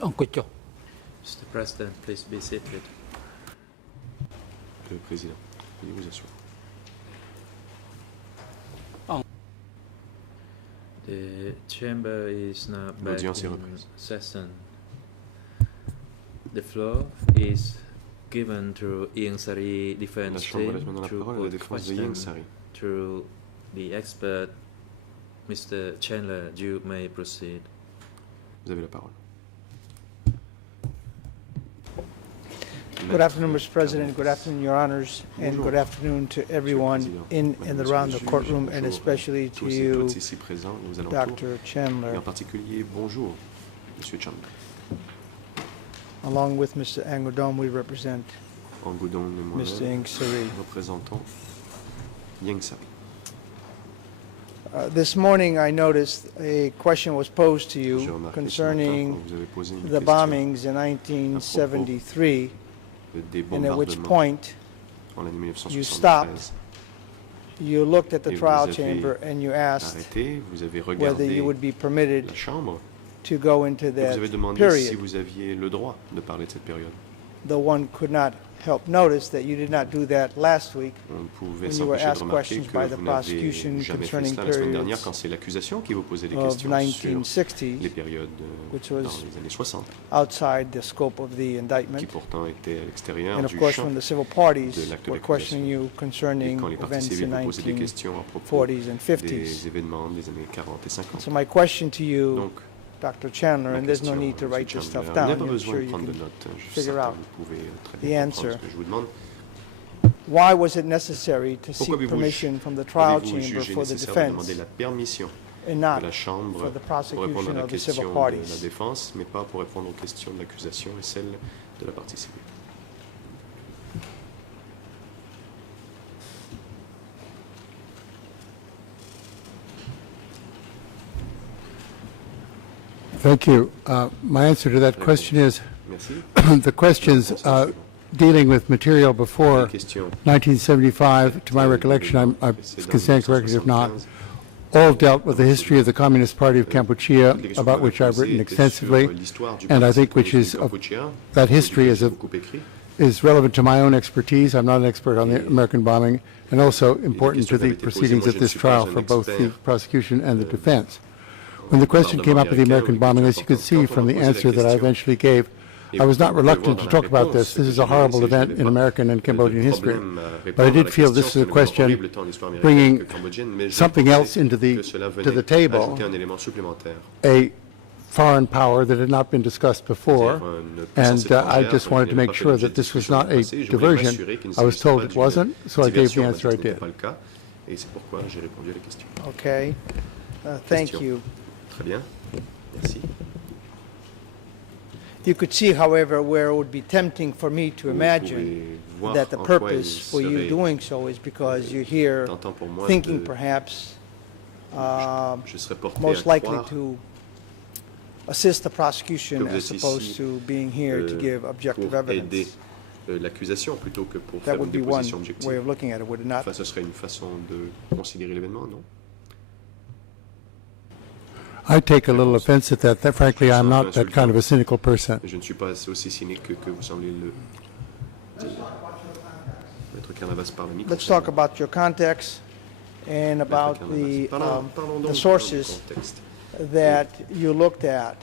Mr. President, please be seated. Le Président, veuillez vous asseoir. The chamber is now back L'audience est in reprise. session. The floor is given to Ieng Sari La Defense Chambre laisse Team maintenant la to parole à la put défense de Ieng question Sari. to the expert. Mr. Chandler, you may proceed. Vous avez la parole. Good afternoon, Mr. President. Good afternoon, Your Honors, and good afternoon to everyone in and around the courtroom, and especially to you, ici présents aux alentours, Dr. et Chandler, en particulier bonjour, Monsieur Chandler. along with Mr. Angodom. We represent Angodom et Mr. moi-même Ieng Sari. représentons Ieng Sari. This morning, I noticed a question was posed to J'ai you remarqué ce matin concerning quand vous avez posé une the question bombings in 1973, des and at which bombardements point en l'année you stopped, 1973. you looked at the Et vous trial avez chamber and you asked Arrêté, vous avez whether regardé you would be permitted la Chambre to go into et vous that avez demandé si period. vous aviez le droit de parler de cette période. Though one could not help notice that you did not do that last week On pouvait when you were s'empêcher de asked remarquer questions que by the vous n'avez prosecution jamais fait concerning cela la semaine dernière periods quand c'est l'accusation qui vous posait des of questions sur les 1960s, périodes which dans was les années 60, outside the scope of the qui indictment. pourtant étaient à l'extérieur And of du course, champ. when the civil parties de l'acte were d'accusation. questioning you Et concerning quand les parties events civiles in vous posaient des questions à propos 1940s and 50s. des événements des années 40 et 50. So my question to you, Donc, Dr. Chandler, la and there's no question, need to write Monsieur this stuff Chandler, down, il n'y a pas I'm besoin sure de you prendre de can notes, je suis figure certain out que vous pouvez très the bien comprendre answer. ce que je vous demande. Why was it necessary to Pourquoi seek permission from the trial avez-vous chamber jugé for the nécessaire de defense demander la permission and de not la Chambre for the pour répondre prosecution à la of the civil question de la parties? défense, mais pas pour répondre aux questions de l'accusation et celles de la partie civile? Thank you. My answer to that question is Merci. the questions dealing with material before Les questions 1975, to my recollection, I can stand corrected if not, all dealt with the history of the Communist Party of Kampuchea, about which I've written extensively, and I think which is that history is relevant to my own expertise. I'm not an expert on the American bombing, and also important to the proceedings at this trial for both the prosecution and the defense. When the question came up with the American bombing, as you could see from the answer that I eventually gave, I was not reluctant to talk about this. This is a horrible event in American and Cambodian history. But I did feel this is a question bringing something else into the table, a foreign power that had not been discussed before, and I just wanted to make sure that this was not a diversion. I was told it wasn't, so I gave the answer I did. Okay. Thank you. Très bien. Merci. You could see, however, where it would be tempting for me to imagine that the purpose for you doing so is because you're here thinking perhaps most likely to assist the prosecution as opposed to being here to give objective evidence. L'accusation plutôt que pour That faire une would be one déposition way objective. of looking at it, would it not? Enfin, ce serait une façon de considérer l'événement, non? I take a little offense at that. Frankly, I'm not that kind of a cynical person. Je ne suis pas aussi cynique que vous semblez le dire. Maître Carnavas parle au micro. Let's talk about your context and about the Parlons donc sources du contexte. that you looked at.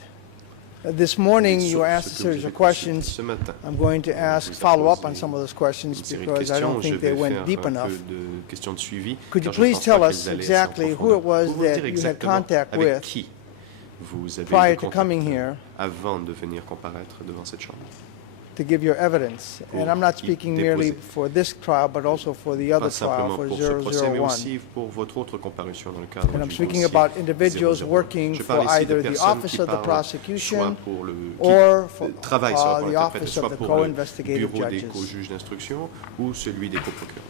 This morning, you were asked a Ce que vous series avez of consulté questions. ce matin. I'm going to follow up on some of those questions Une série de because I questions, don't je think they vais went faire deep un enough. peu de questions de suivi. Could you car je ne please pense tell pas us qu'elles allaient exactly assez en who it profondeur. was Pouvez-vous that dire you had exactement contact avec with qui vous avez prior eu to contact coming here avant de venir comparaître devant cette chambre? to give your evidence? And I'm not speaking merely déposer. for this trial, but also for the other Pas trial, simplement for pour ce procès, mais 001. aussi pour votre autre comparution dans le cadre And I'm du speaking dossier about individuals 001. working Je for parle ici de either the personnes office qui of the parlent prosecution soit pour le or for travail soit pour the l'interprète, office soit of the pour le co-investigative bureau des judges. co-juges d'instruction ou celui des coprocureurs.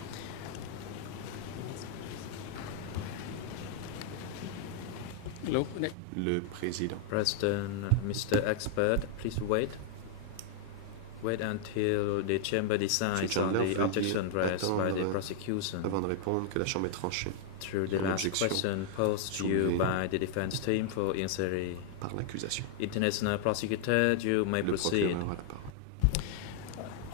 Le président. President, Mr. Expert, please wait. wait until the chamber decides on Chandler, the veuillez objection raised by the attendre prosecution. avant de répondre que la Chambre est tranchée Through the sur last l'objection question posed to you soulevée by the defense team for inquiry. par l'accusation. International prosecutor, you may Le proceed. procureur a la parole.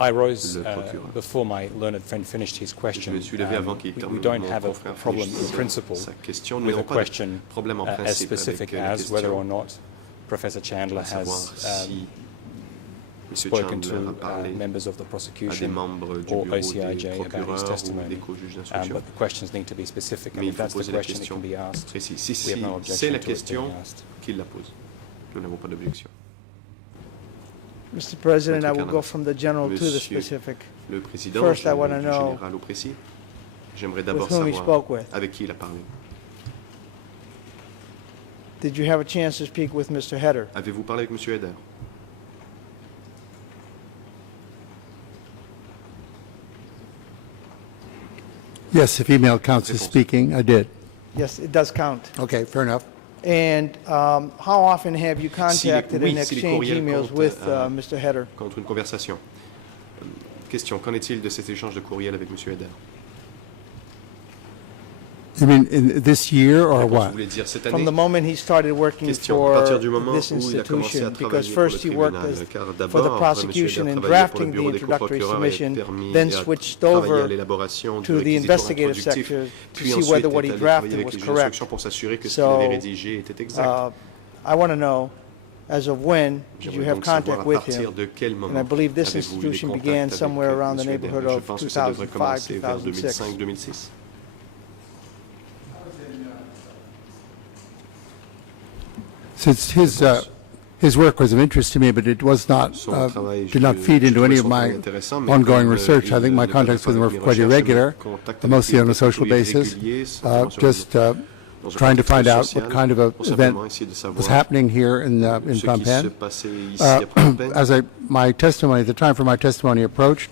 I rose Le procureur. before my learned friend finished his Je question. me suis levé avant qu'il We termine. don't Mon have a confrère problem in finisse principle sa question. Nous with a n'avons pas de question problème en as principe specific avec la as whether or question. not Professor Chandler À savoir has si M. spoken Chandler a to parlé members of the à des prosecution membres du or bureau OCIJ des about his procureurs ou testimony. des co-juges But d'instruction. the questions need to be specific, and Mais il if faut that's the poser la question, it question can be asked. précise. Si We have no c'est objection la to it being question, asked. qu'il la pose. Nous n'avons pas d'objection. Mr. President, I Maître will Canada. go from the general to the Monsieur specific. Le président, First, je I vais wanna du know général au précis. J'aimerais d'abord with whom he savoir spoke with. avec qui il a parlé. Did you have a chance to speak with Mr. Heder? Avez-vous parlé avec M. Heder? Yes, if email counts as Réponse. speaking, I did. Yes, it does count. Okay, fair enough. And how often have you contacted oui, and si les exchanged courriels emails comptent, with Mr. Heder? Contre une conversation. Question, qu'en est-il de cet échange de courriel avec M. Heder? You mean in this year or Réponse, what? vous voulez dire cette From année? the moment he started working Question, à for partir du moment this où il a commencé à institution, travailler because pour le first he worked tribunal, car for the d'abord, prosecution M. in Heder travaillait pour le drafting the bureau des introductory coprocureurs et submission, permis then et a switched travaillé à over l'élaboration to de the réquisitoire investigative introductif, sector to puis see ensuite whether est what he allé travailler drafted avec was les correct. instructions pour s'assurer que ce qu'il So, avait rédigé était exact. I want to know, as of when did you J'aimerais have donc savoir contact à with partir him? de quel moment And I believe this avez-vous eu des institution contacts began avec somewhere around the M. Heder? neighborhood Je of pense que ça devrait 2005, commencer vers 2006. 2005-2006. Since his work was of interest to me, but it was not, Son travail, did not je feed into trouvais any of son my travail intéressant, mais ongoing comme, research. I il think my ne contacts with him were parlait pas quite de mes irregular, recherches, mes contacts avec mostly lui on a étaient social plutôt basis, irréguliers, simplement sur just dans un trying to contexte find out social, what kind of a pour event simplement essayer de was savoir happening here in ce qui Phnom se Penh. passait ici à Phnom Penh. As my testimony, the time for my testimony approached,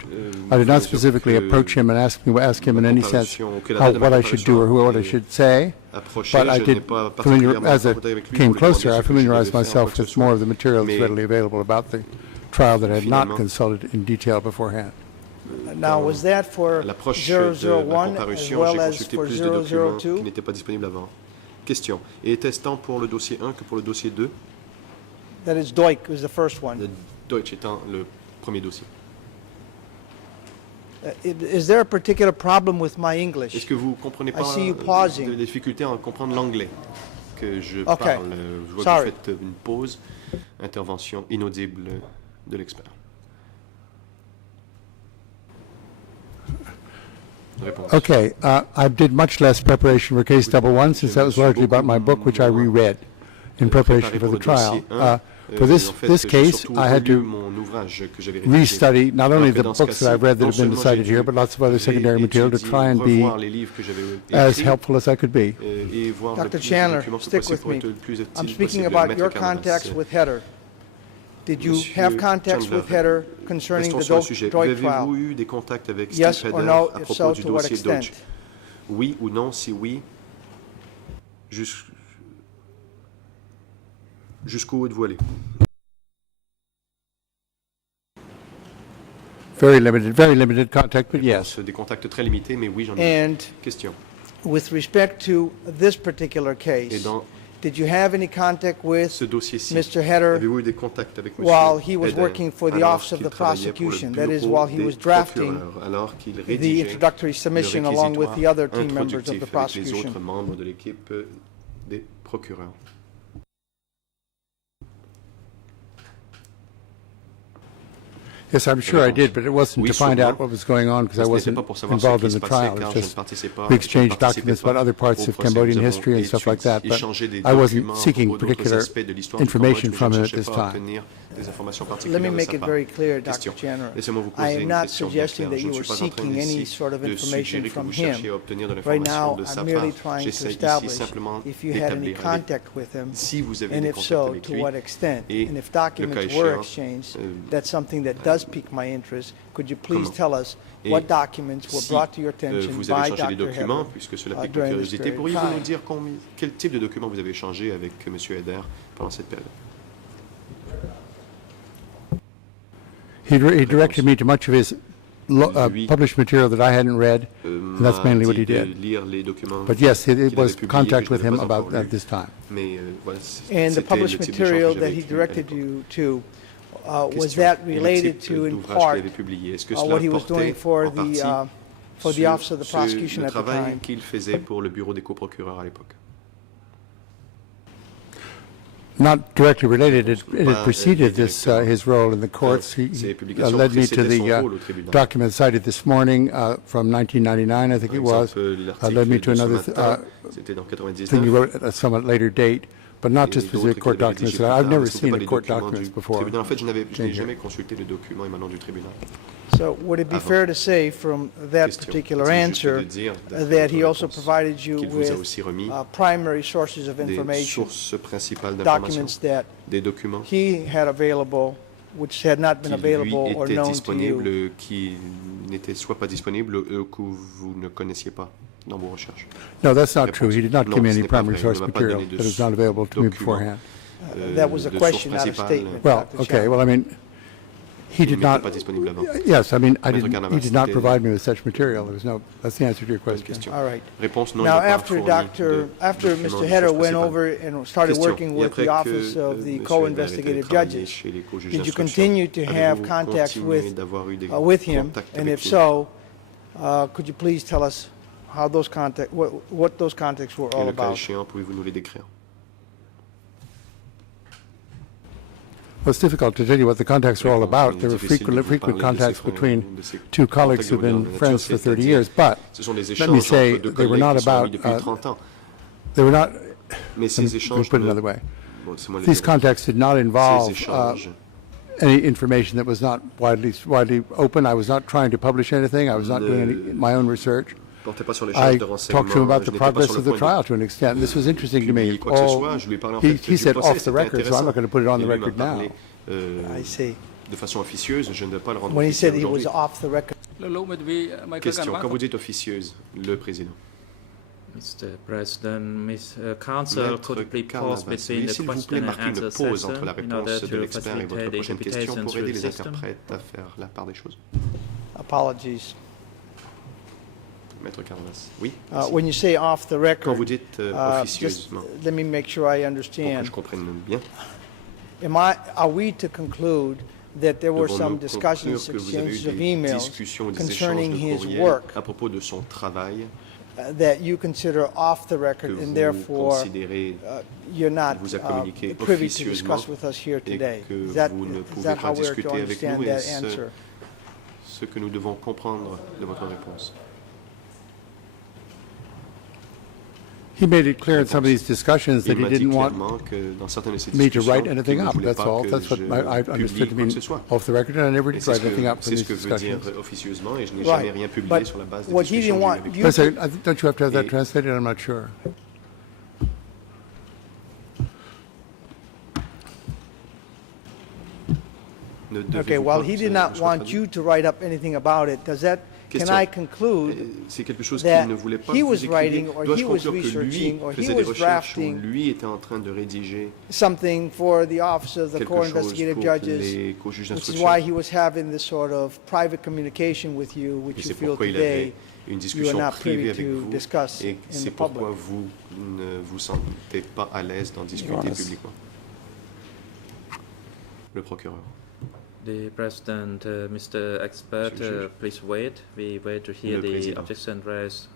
I did not specifically approach him and ask him in any sense what I should do or what I should say, but I did, as it came closer, I familiarized myself with more of the materials readily available about the trial that I had not consulted in detail beforehand. Now, was that for À l'approche de la 001 as comparution, well j'ai as consulté for plus de documents qui 002? n'étaient pas disponibles avant. Question. Et était-ce tant pour le dossier 1 que pour le dossier 2? That is, Deutsch was the first one. Le Deutsch étant le premier dossier. Is there a particular problem with my English? Est-ce que vous comprenez pas see you pausing. de difficulté à comprendre l'anglais que je Okay. parle? Je vois Sorry. que vous faites une pause. Intervention inaudible de l'expert. Réponse. Okay, I did much less preparation for case double one, since that was largely about my book, which I reread in preparation for the trial. For this case, I had to restudy not only the books that I've read that have been decided here, but lots of other secondary material to try and be as helpful as I could be. Dr. Chandler, stick with me. I'm speaking about your contacts with Heder. Did you have contacts with Heder concerning the Deutsch trial? Avez-vous eu des contacts avec Yes Steve or Heder no? à If propos so, du to what dossier extent? Deutsch? Oui ou non? Si oui, jusqu'où êtes-vous allé? Very limited contact, but yes. Des contacts très limités, mais oui, j'en ai. And Question. with respect to this particular Et case, dans did you have any contact with ce dossier-ci, Mr. Heder avez-vous eu des contacts avec M. while he was Heder working for the alors Office of qu'il the travaillait pour le Prosecution, that is, bureau while he des was drafting procureurs, alors qu'il the rédigeait introductory le submission along with the other team members of the introductif avec les prosecution? autres membres de l'équipe des procureurs? Yes, I'm sure I did, but it wasn't Oui, to find out sûrement. what was going on because I Ce n'était wasn't pas pour savoir ce involved qui in se the passait, trial. car It's je ne just participais pas- we je ne exchanged participais documents pas about other parts au of procès. Cambodian Nous avons history and stuff like that, but échangé des I wasn't documents seeking pour d'autres particular aspects de l'histoire du information Cambodge, from mais him je at ne this cherchais pas à time. obtenir des informations Let me particulières de make sa it part. very clear, Question. Dr. Chandler. Laissez-moi vous I poser am une not question bien suggesting claire. that Je you ne were suis pas en train seeking any ici sort of de information suggérer que from vous him. cherchiez à obtenir de Right l'information now, de sa I'm merely part. trying to J'essaie ici establish simplement if you had any d'établir contact with him, si vous avez and des if contacts so, avec to lui. what extent. Et And if le cas documents were échéant, exchanged, that's something that does pique my interest. Could you please comment? tell us Et what documents were si brought to your attention vous by avez changé Dr. les documents, Heder puisque cela pique ma during this curiosité, period of pourriez-vous nous time? dire quel type de documents vous avez échangé avec M. Heder pendant cette période? He directed me to much of his published material that I hadn't read, and that's mainly what he did. But yes, it was contact with him about at this time. And the published material that he directed you to, was that related to, in part, what he was doing for the Office of the Prosecution at the time? qu'il faisait pour le bureau des coprocureurs à l'époque. Not directly related. It preceded this his role in the courts. He led me to the document cited this morning from 1999, I think it was. Led me to another thing you wrote at a somewhat later date, but not just specific court documents. I've never seen a court documents before. En fait, je n'avais jamais consulté le document émanant du tribunal. So would it be fair to say from that particular answer that he also provided you with primary sources of information, documents that he had available, which had not been available or known to you? Qui n'étaient soit pas disponibles ou que vous ne connaissiez pas dans vos recherches? No, that's not true. He did not give me any primary source material that was not available to me beforehand. That was a question, not a statement. Well, okay. Well, I mean, he did not. Yes, I mean, he did not provide me with such material. There was no. That's the answer to your question. All right. Now, after Mr. Heder went over and started working with the Office of the Co-Investigative Judges, did you continue to have contacts with him? And if so, could you please tell us how those contacts, what those contacts were all about? Well, it's difficult to tell you what the contacts were all about. There were frequent contacts between two colleagues who've been friends for 30 years. But let me say they were not about. They were not. Let me put it another way. These contacts did not involve any information that was not widely open. I was not trying to publish anything. I was not doing my own research. I talked to him about the progress of the trial to an extent. This was interesting to me. He said off the record, so I'm not going to put it on the record now. I see. De façon officieuse, je ne dois pas le rendre When he said he was off the record. Question. Quand vous dites officieuse, le président. Mr. President, Ms. Counsel, could you please pause between the question and answer session in order to facilitate the interpretation through the system? À faire la part des choses. Apologies. Maître Carvas. Oui. When you say off the record, quand vous dites officieusement, let me make sure I pour que understand. je comprenne bien. Are we to conclude that there were some discussions, exchanges of emails concerning his work à propos de son travail that you consider off the record and therefore you're not privy to discuss with us here today? Is that how we're to understand that answer? Ce que nous devons comprendre de votre réponse. He made it clear in some of these discussions that he didn't want me to write anything up. That's all. That's what I understood to mean off the record, and I never did write anything up from these discussions. Right. But what he didn't want you to... Don't you have to have that translated? I'm not sure. Okay, well, he did not want you to write up anything about it. Does that... Can I conclude that he was writing or he was researching or he was drafting something for the Office of the Co-Investigative Judges, which is why he was having this sort of private communication with you, which you feel today you are not privy to discuss in the public? Vous ne vous sentez pas à l'aise d'en discuter publiquement. Le procureur. The President, Mr. Expert, please wait. We wait to hear the objection raised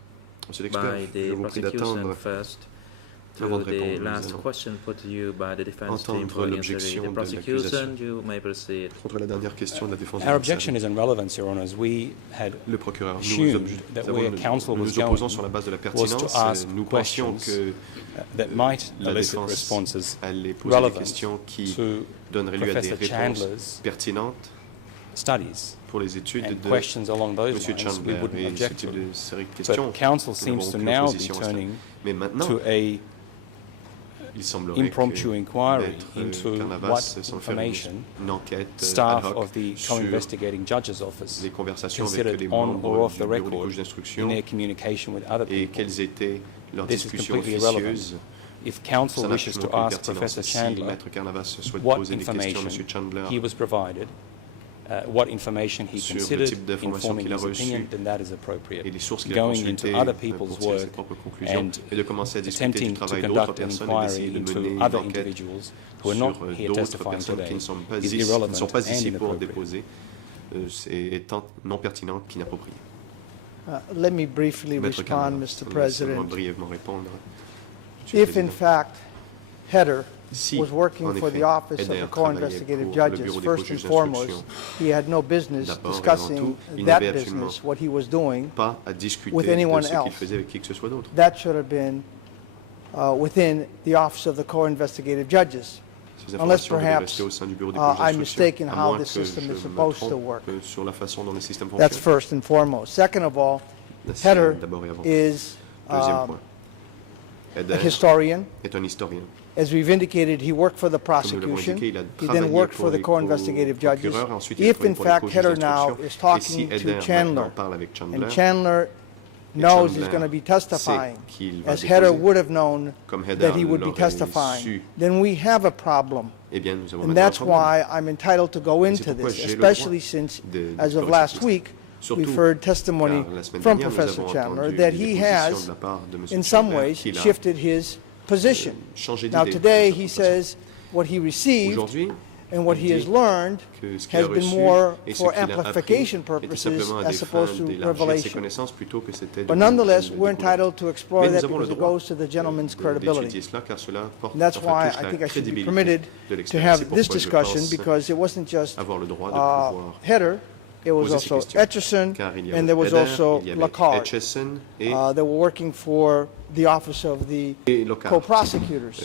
by the prosecution first to the last question put to you by the defense team for answering the prosecution. You may proceed. Our objection is on relevance, Your Honours. We had assumed that where counsel was going was to ask questions that might elicit responses relevant to Professor Chandler's studies, and questions along those lines we wouldn't object to. But counsel seems to now be turning to a impromptu inquiry into what information staff of the co-investigating judge's office considered on or off the record in their communication with other people. This is completely irrelevant. If counsel wishes to ask Professor Chandler what information he was provided what information he considered, informing his opinion, then that is appropriate. Going into other people's work and attempting to conduct an inquiry into other individuals who are not here testifying today is irrelevant and inappropriate. Non pertinente qu'inappropriée. Let me briefly respond, Mr. President. If in fact Header was working for the Office of the Co-Investigative Judges, first and foremost, he had no business discussing that business, what he was doing, with anyone else. That should have been within the Office of the Co-Investigative Judges, unless perhaps I'm mistaken how the system is supposed to work. That's first and foremost. Second of all, Header is a historian. As we've indicated, he worked for the prosecution. He then worked for the co-investigative judges. If, in fact, Header now is talking to Chandler, and Chandler knows he's going to be testifying, as Header would have known that he would be testifying, then we have a problem. And that's why I'm entitled to go into this, especially since, as of last week, we've heard testimony from Professor Chandler that he has, in some ways, shifted his position. Now today he says what he received and what he has learned has been more for amplification purposes as opposed to revelation. But nonetheless, we're entitled to explore that because it goes to the gentleman's credibility. And that's why I think I should be permitted to have this discussion, because it wasn't just Header. It was also Etchison, and there was also Lacard. They were working for the Office of the co-prosecutors.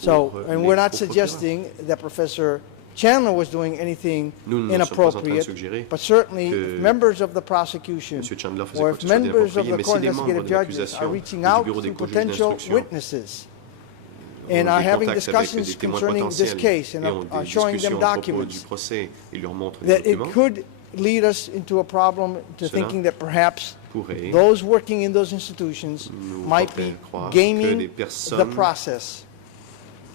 So, and we're not suggesting that Professor Chandler was doing anything inappropriate, but certainly if members of the prosecution or if members of the co-investigative judges are reaching out to potential witnesses and are having discussions concerning this case and are showing them documents, that it could lead us into a problem to thinking that perhaps those working in those institutions might be gaming the process.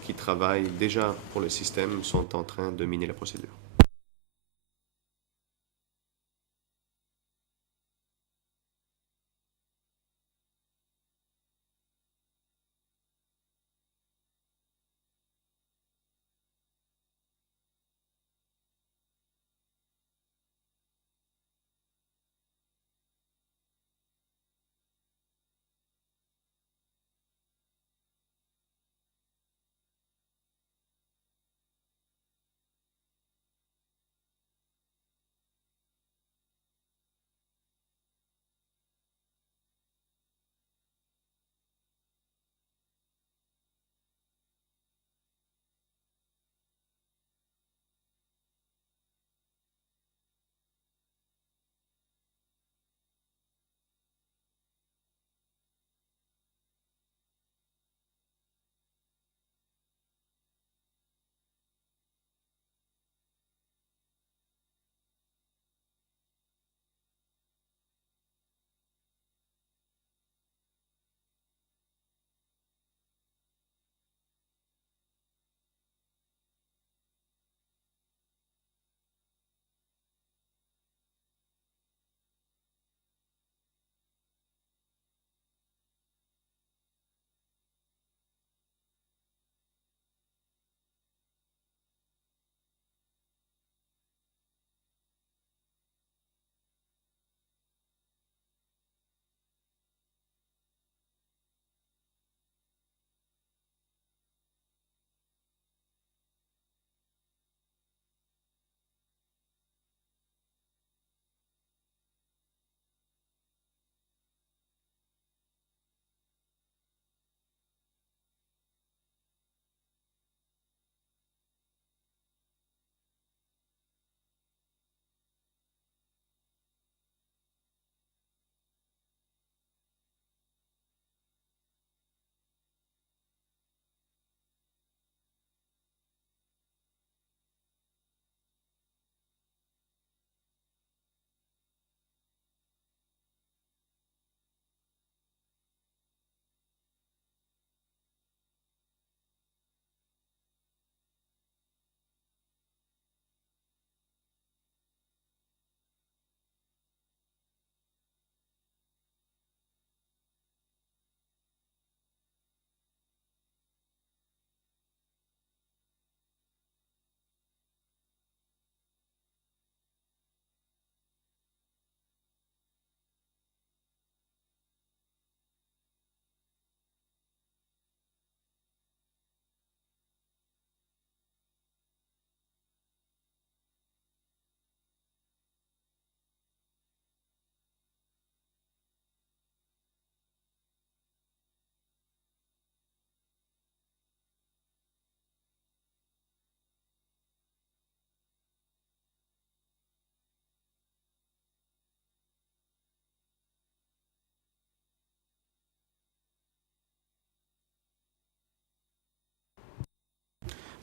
Qui travaillent déjà pour le système sont en train de miner la procédure.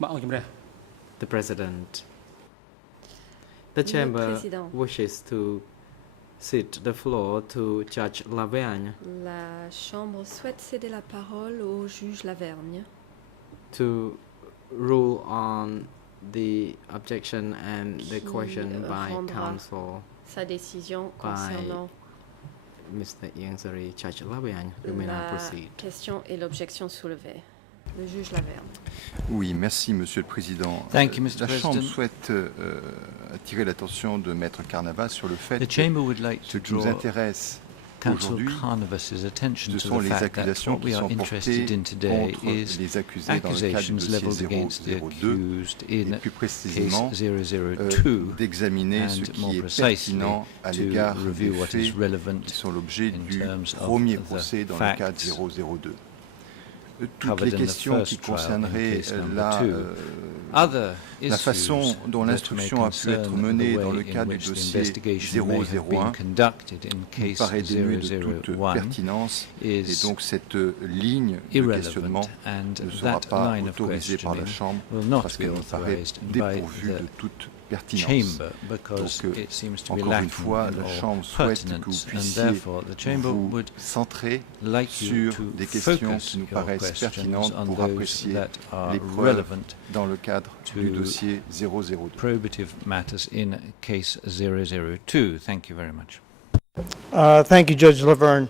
The President. The Chamber wishes to cede the floor to Judge Lavergne. La Chambre souhaite céder la parole au juge Lavergne. To rule on the objection and the question by counsel. Sa décision concernant Mr. Ianzari, Judge Lavergne. You may now proceed. La question et l'objection soulevée. Le juge Lavergne. Oui, merci Monsieur le Président. Thank you, Mr. La President. Chambre souhaite attirer l'attention de Maître Carnavas sur le fait The Chamber would like que ce to qui nous draw intéresse Council aujourd'hui, Carnavas's attention ce to sont the les fact that accusations what we qui are sont interested portées in today contre is les accusés dans le cadre du accusations leveled dossier against the 002 accused et in plus case précisément 002 d'examiner ce and qui more est precisely pertinent à to l'égard review des what is faits relevant qui sont l'objet in du terms of premier the procès dans le cadre facts 002. Toutes covered les in the questions qui first trial in concerneraient case number la, 2. Other la façon issues dont that l'instruction may a pu être concern menée the dans way le in cadre du which the dossier investigation may have 001 been conducted in nous case paraît dénuée de toute 001 pertinence et is donc cette ligne de questionnement irrelevant, and ne sera that pas line of autorisée par la questioning Chambre will not parce be qu'elle nous paraît authorized by dépourvue the de toute pertinence. Chamber because Donc, it seems to be encore une lacking fois, in la all Chambre souhaite que vous pertinence, and puissiez therefore the Chamber vous would centrer like you sur to des questions focus qui nous your paraissent questions pertinentes on pour those apprécier that are les preuves relevant dans le cadre du to dossier 002. probative matters in case 002. Thank you very much. Thank you, Judge Laverne.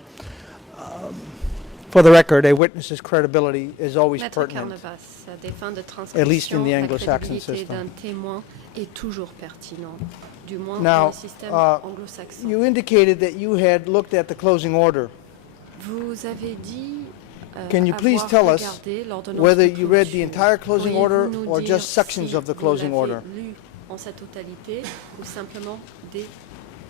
For the record, a witness's credibility is always Maître pertinent. Carnavas, à des fins de At least in transcription, the la Anglo-Saxon crédibilité system. d'un témoin est toujours pertinent, du moins Now, dans le système anglo-saxon. You indicated that you had looked at the closing order. Vous avez dit Can you please avoir tell us regardé l'ordonnance whether de you read the clôture. entire closing Pourriez-vous order nous or dire just sections si of the vous closing l'avez order? lu en sa totalité ou simplement des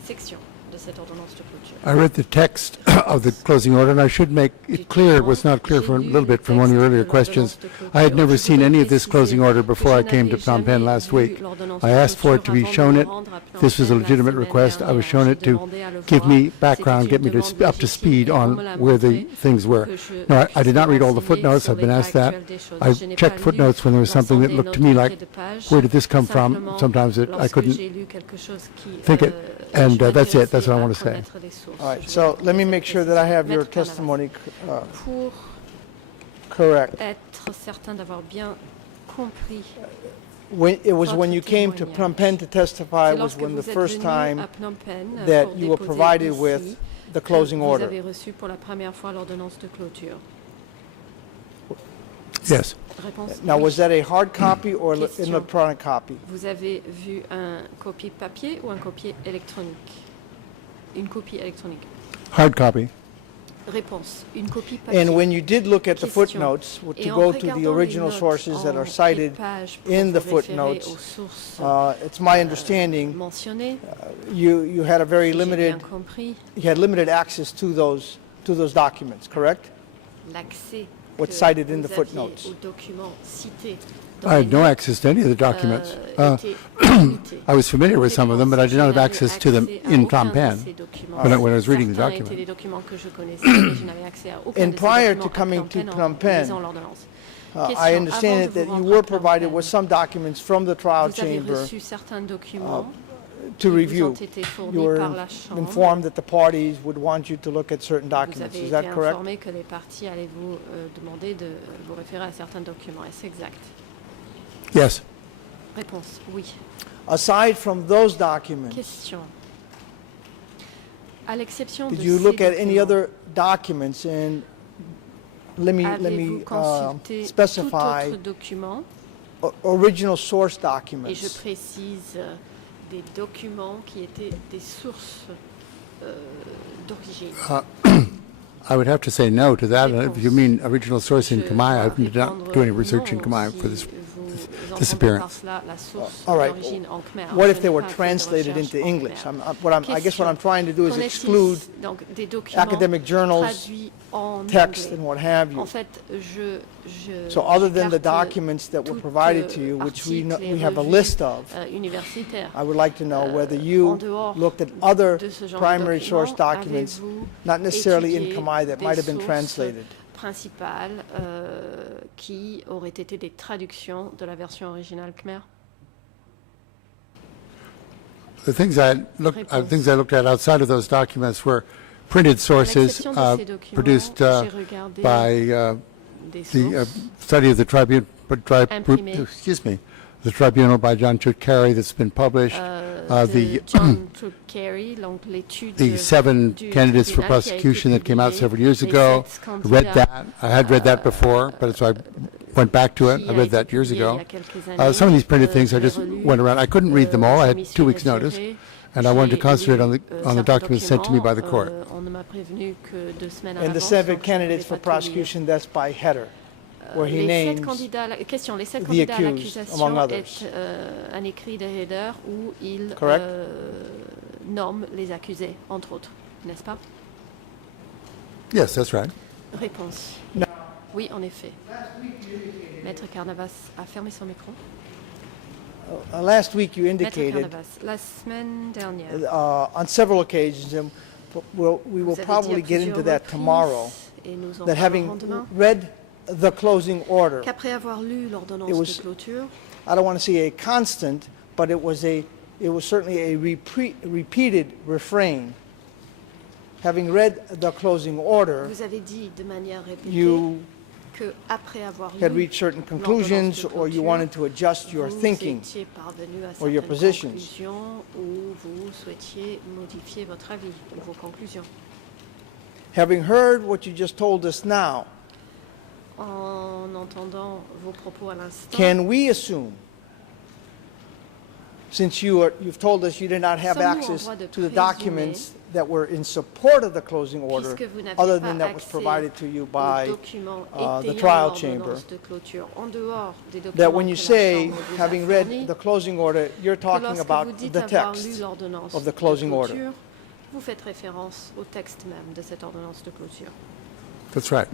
sections de cette ordonnance de clôture? I read the text of the closing order, and I should make it clear, it was not clear for a little bit from one of your earlier questions. I had never seen any of this closing order before I came to Phnom Penh last week. I asked for it to be shown it. This was a legitimate request. I was shown it to give me background, get me up to speed on where the things were. No, I did not read all the footnotes. I've been asked that. I checked footnotes when there was something that looked to me like, where did this come from? Sometimes I couldn't think it. And that's it. That's what I want to say. All right, so let me make sure that I have your testimony Pour correct. être certain d'avoir bien compris. It was when you Votre came to Phnom Penh to testify C'est was lorsque when the vous êtes first venu time à Phnom Penh that pour you were déposer provided ici with the que closing vous order. avez reçu pour la première fois l'ordonnance de clôture. Yes. Réponse Now, oui. was that a hard copy or an Question. electronic copy? Vous avez vu un copier papier ou un copier électronique? Une copie électronique. Hard copy. Réponse. Une copie papier. And when you did look at the Question. footnotes, Et to en go to the regardant original les notes sources that en are cited pages pour in the vous référer footnotes, aux sources it's my understanding mentionnées, you had a very si j'ai bien limited, compris, you had limited access to those documents, correct? l'accès What's que cited in vous the aviez footnotes. aux documents cités dans I les had no notes, access to any of the documents. était limité. I was familiar with some of them, but I did not have access to them in Phnom Penh when I was reading the Certains étaient document. des documents que je connaissais, mais je n'avais accès à aucun And de ces prior documents to coming to en Phnom Penh, lisant l'ordonnance. I Question. understand Avant de that vous you rendre were à Phnom provided Penh, with some documents from the trial Vous avez chamber reçu certains documents to qui vous review. ont été You fournis were par la Chambre. informed that the parties would want you to look at certain Vous documents. avez Is été that correct? informé que les parties allaient vous demander de vous référer à certains documents. Est-ce exact? Yes. Réponse, oui. Aside from those documents, Question. À l'exception de did you ces look at any documents, other documents? And let me avez-vous consulté tout specify autre document? original source Et je documents. précise des documents qui étaient des sources d'origine. I would have to say no to that. If you mean original source in Je Khmer, I dois did not répondre do any research in non Khmer si for this vous disappearance. entendez par cela la source All right. d'origine en Khmer. What Je if they n'ai were pas fait de translated recherche into en English? Khmer. I guess what I'm trying to do is Qu'en est-il, exclude donc, des documents academic journals, traduits en text, anglais. and what have you. En fait, So other than the j'écarte documents that were tout, provided to you, which we article et have a revue, list of, universitaire. I would like to know whether En you dehors looked at other de ce genre primary de source documents, documents, avez-vous not necessarily in étudié Khmer, that des might have been sources translated. principales qui auraient été des traductions de la version originale Khmer? The things I looked at outside of those documents were printed sources produced by the study of the tribunal, the tribunal by John Chut-Carey that's been published. The 7 candidates for prosecution that came out several years ago. Read that. I had read that before, but so I went back to it. I read that years ago. Some of these printed things I just went around. I couldn't read them all. I had 2 weeks' notice, and I wanted to concentrate on the documents sent to me by the court. And the 7 candidates for prosecution, that's by header, where he names the accused, among others. Un écrit de header où il nomme les accusés, entre autres, n'est-ce pas? Yes, that's right. Réponse. Oui, en effet. Maître Carnavas a fermé son micro. Last week you indicated, la semaine dernière, on several occasions, and we will probably get into that tomorrow, that having read the closing order, qu'après avoir lu l'ordonnance de clôture, I don't want to say a constant, but it was certainly a repeated refrain. Having read the closing order, vous avez dit de manière répétée, you que après avoir had reached certain conclusions, or you wanted to adjust your thinking or your positions. Ou vous souhaitiez modifier votre avis, vos conclusions. Having heard what you just told us now, en entendant vos propos à l'instant, can we assume, since you've told us you did not have access to the documents that were in support of the closing order, other than that was provided to you by the trial chamber, that when you say, having read the closing order, you're talking about the text of the closing order? Vous faites référence au texte même de cette ordonnance de clôture. That's right.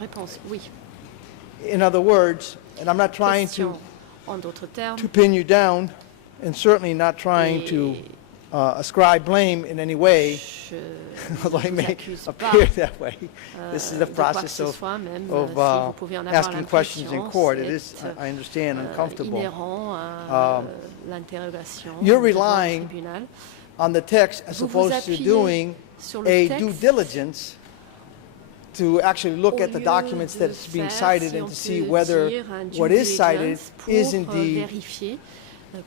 Réponse, oui. In other words, and I'm not trying to pin you down, and certainly not trying to ascribe blame in any way, although I may appear that way. This is the process of asking questions in court. It is, I understand, uncomfortable. You're relying on the text as opposed to doing a due diligence to actually look at the documents that's being cited and to see whether what is cited is indeed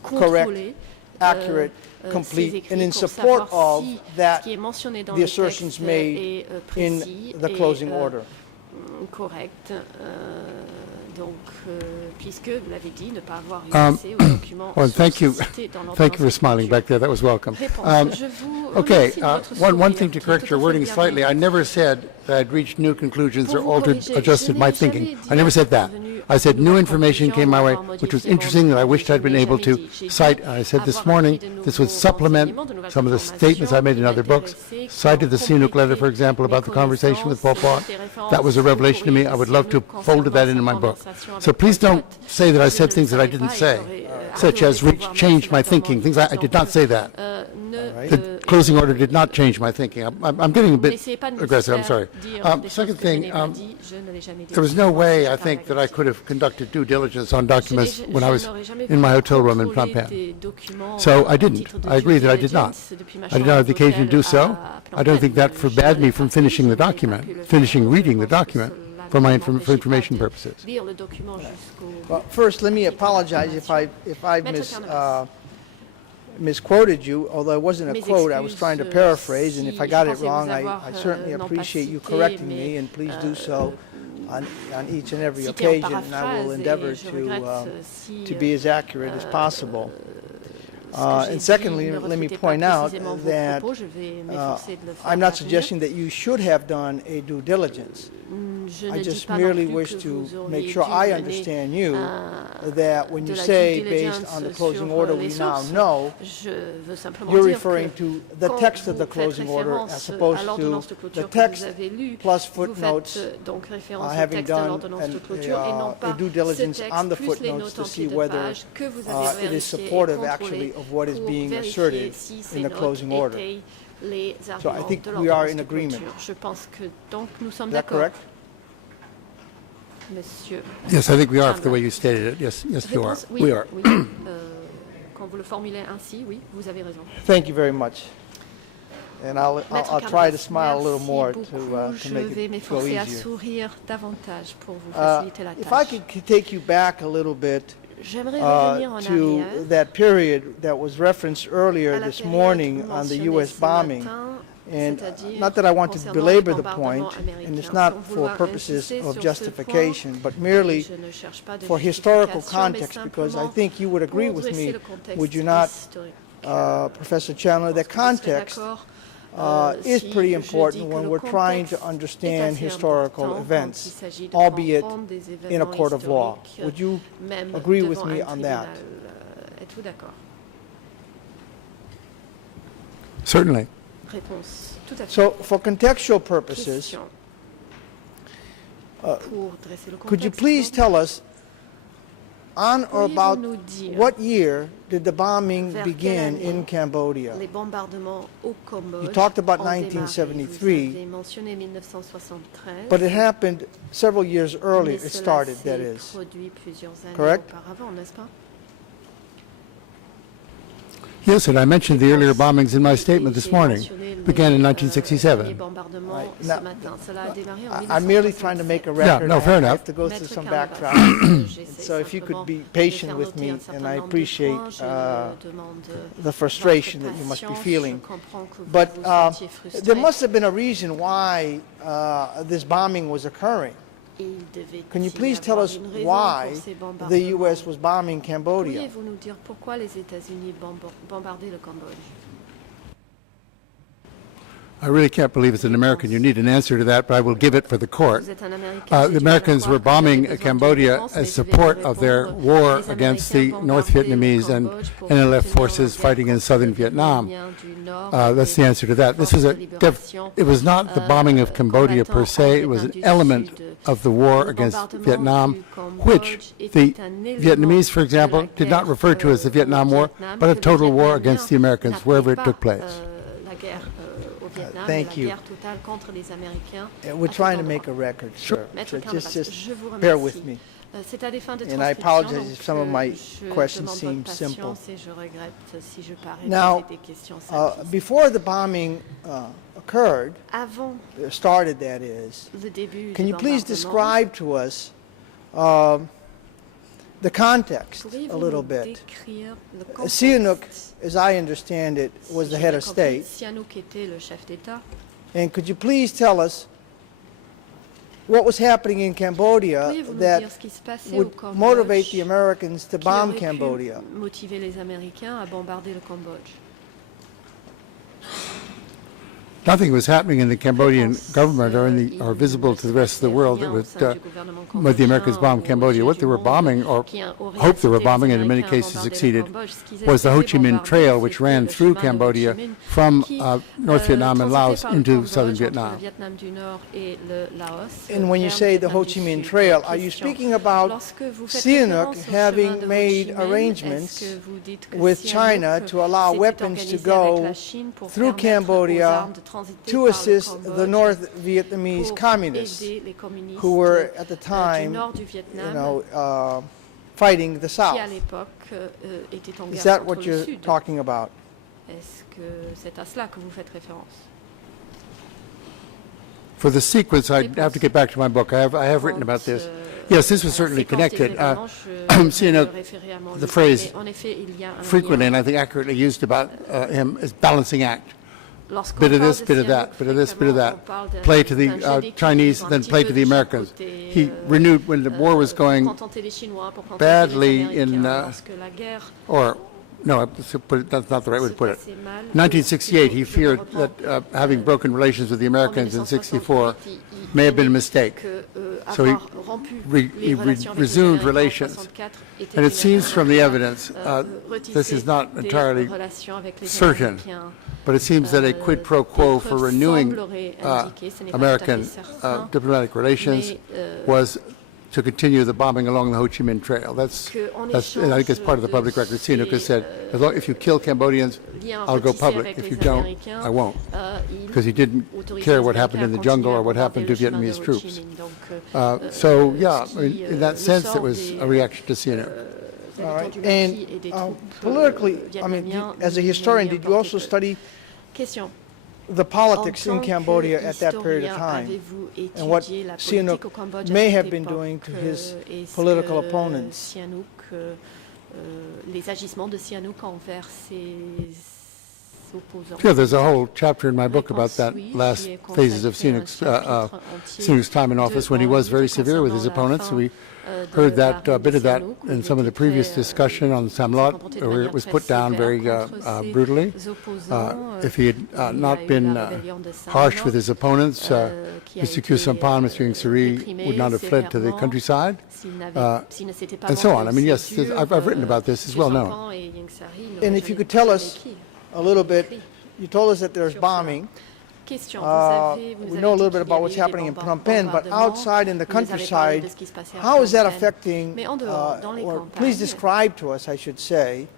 correct, accurate, complete, and in support of that, the assertions made in the closing order. Correct. Donc, puisque vous l'avez dit, ne pas avoir eu accès aux documents cités dans l'ordonnance. Thank you for smiling back there. That was welcome. Okay, one thing to correct your wording slightly. I never said that I'd reached new conclusions or altered, adjusted my thinking. I never said that. I said new information came my way, which was interesting, that I wished I'd been able to cite. I said this morning this would supplement some of the statements I made in other books. Cited the Sihanouk letter, for example, about the conversation with Pol Pot. That was a revelation to me. I would love to have folded that into my book. So please don't say that I said things that I didn't say, such as changed my thinking. Things I did not say that. The closing order did not change my thinking. I'm getting a bit aggressive. I'm sorry. Second thing, there was no way, I think, that I could have conducted due diligence on documents when I was in my hotel room in Phnom Penh. So I didn't. I agree that I did not. I did not have the occasion to do so. I don't think that forbade me from finishing the document, finishing reading the document for information purposes. Well, first, let me apologize if I misquoted you, although it wasn't a quote. I was trying to paraphrase, and if I got it wrong, I certainly appreciate you correcting me, and please do so on each and every occasion, and I will endeavor to be as accurate as possible. And secondly, let me point out that I'm not suggesting that you should have done a due diligence. I just merely wish to make sure I understand you, that when you say based on the closing order we now know, you're referring to the text of the closing order as opposed to the text plus footnotes, having done a due diligence on the footnotes to see whether it is supportive actually of what is being asserted in the closing order. So I think we are in agreement. Is that correct? Monsieur. Yes, I think we are, the way you stated it. Yes, yes, you are. Oui, we are. Oui. Quand vous le formulez ainsi, oui, vous avez raison. Thank you very much. And I'll try to smile a little more to make it go easier. If I could take you back a little bit to that period that was referenced earlier this morning on the U.S. bombing, and not that I want to belabor the point, and it's not for purposes of justification, but merely for historical context, because I think you would agree with me, would you not, Professor Chandler, that context is pretty important when we're trying to understand historical events, albeit in a court of law. Would you agree with me on that? Certainly. So, for contextual purposes, could you please tell us on or about what year did the bombing begin in Cambodia? You talked about 1973, but it happened several years earlier. It started, that is. Correct? Yes, and I mentioned the earlier bombings in my statement this morning. Began in 1967. I'm merely trying to make a record. Yeah, no, fair enough. I have to go through some background. So if you could be patient with me, and I appreciate the frustration that you must be feeling. But there must have been a reason why this bombing was occurring. Can you please tell us why the U.S. was bombing Cambodia? I really can't believe as an American you need an answer to that, but I will give it for the court. The Americans were bombing Cambodia as support of their war against the North Vietnamese and NLF forces fighting in southern Vietnam. That's the answer to that. This was it was not the bombing of Cambodia per se. It was an element of the war against Vietnam, which the Vietnamese, for example, did not refer to as the Vietnam War, but a total war against the Americans wherever it took place. Thank you. We're trying to make a record, sir. So just bear with me. And I apologize if some of my questions seem simple. Now, before the bombing occurred, started that is, can you please describe to us the context a little bit? Sihanouk, as I understand it, was the head of state. And could you please tell us what was happening in Cambodia that would motivate the Americans to bomb Cambodia? Nothing was happening in the Cambodian government or visible to the rest of the world that was when the Americans bombed Cambodia. What they were bombing, or hoped they were bombing, and in many cases succeeded, was the Ho Chi Minh Trail, which ran through Cambodia from North Vietnam and Laos into southern Vietnam. And when you say the Ho Chi Minh Trail, are you speaking about Sihanouk having made arrangements with China to allow weapons to go through Cambodia to assist the North Vietnamese communists who were at the time, fighting the South? Is that what you're talking about? For the sequence, I have to get back to my book. I have written about this. Yes, this was certainly connected. Sihanouk, the phrase frequently, and I think accurately used about him, is balancing act. Bit of this, bit of that, bit of this, bit of that. Play to the Chinese, then play to the Americans. He renewed when the war was going badly in, or no, that's not the right way to put it. 1968, he feared that having broken relations with the Americans in '64 may have been a mistake. So he resumed relations. And it seems from the evidence, this is not entirely certain, but it seems that a quid pro quo for renewing American diplomatic relations was to continue the bombing along the Ho Chi Minh Trail. That's and I think it's part of the public record. Sihanouk has said, if you kill Cambodians, I'll go public. If you don't, I won't. Because he didn't care what happened in the jungle or what happened to Vietnamese troops. So, yeah, in that sense, it was a reaction to Sihanouk. All right. And politically, I mean, as a historian, did you also study the politics in Cambodia at that period of time and what Sihanouk may have been doing to his political opponents? Les agissements de Sihanouk envers ses opposants. Yeah, there's a whole chapter in my book about that last phases of Sihanouk's time in office when he was very severe with his opponents. We heard that bit of that in some of the previous discussion on Sam Lot, where it was put down very brutally. If he had not been harsh with his opponents, Mr. Khieu Samphan, Mr. Ieng Sary would not have fled to the countryside, and so on. I mean, yes, I've written about this. It's well known. And if you could tell us a little bit, you told us that there's bombing. We know a little bit about what's happening in Phnom Penh, but outside in the countryside, how is that affecting, or please describe to us, I should say,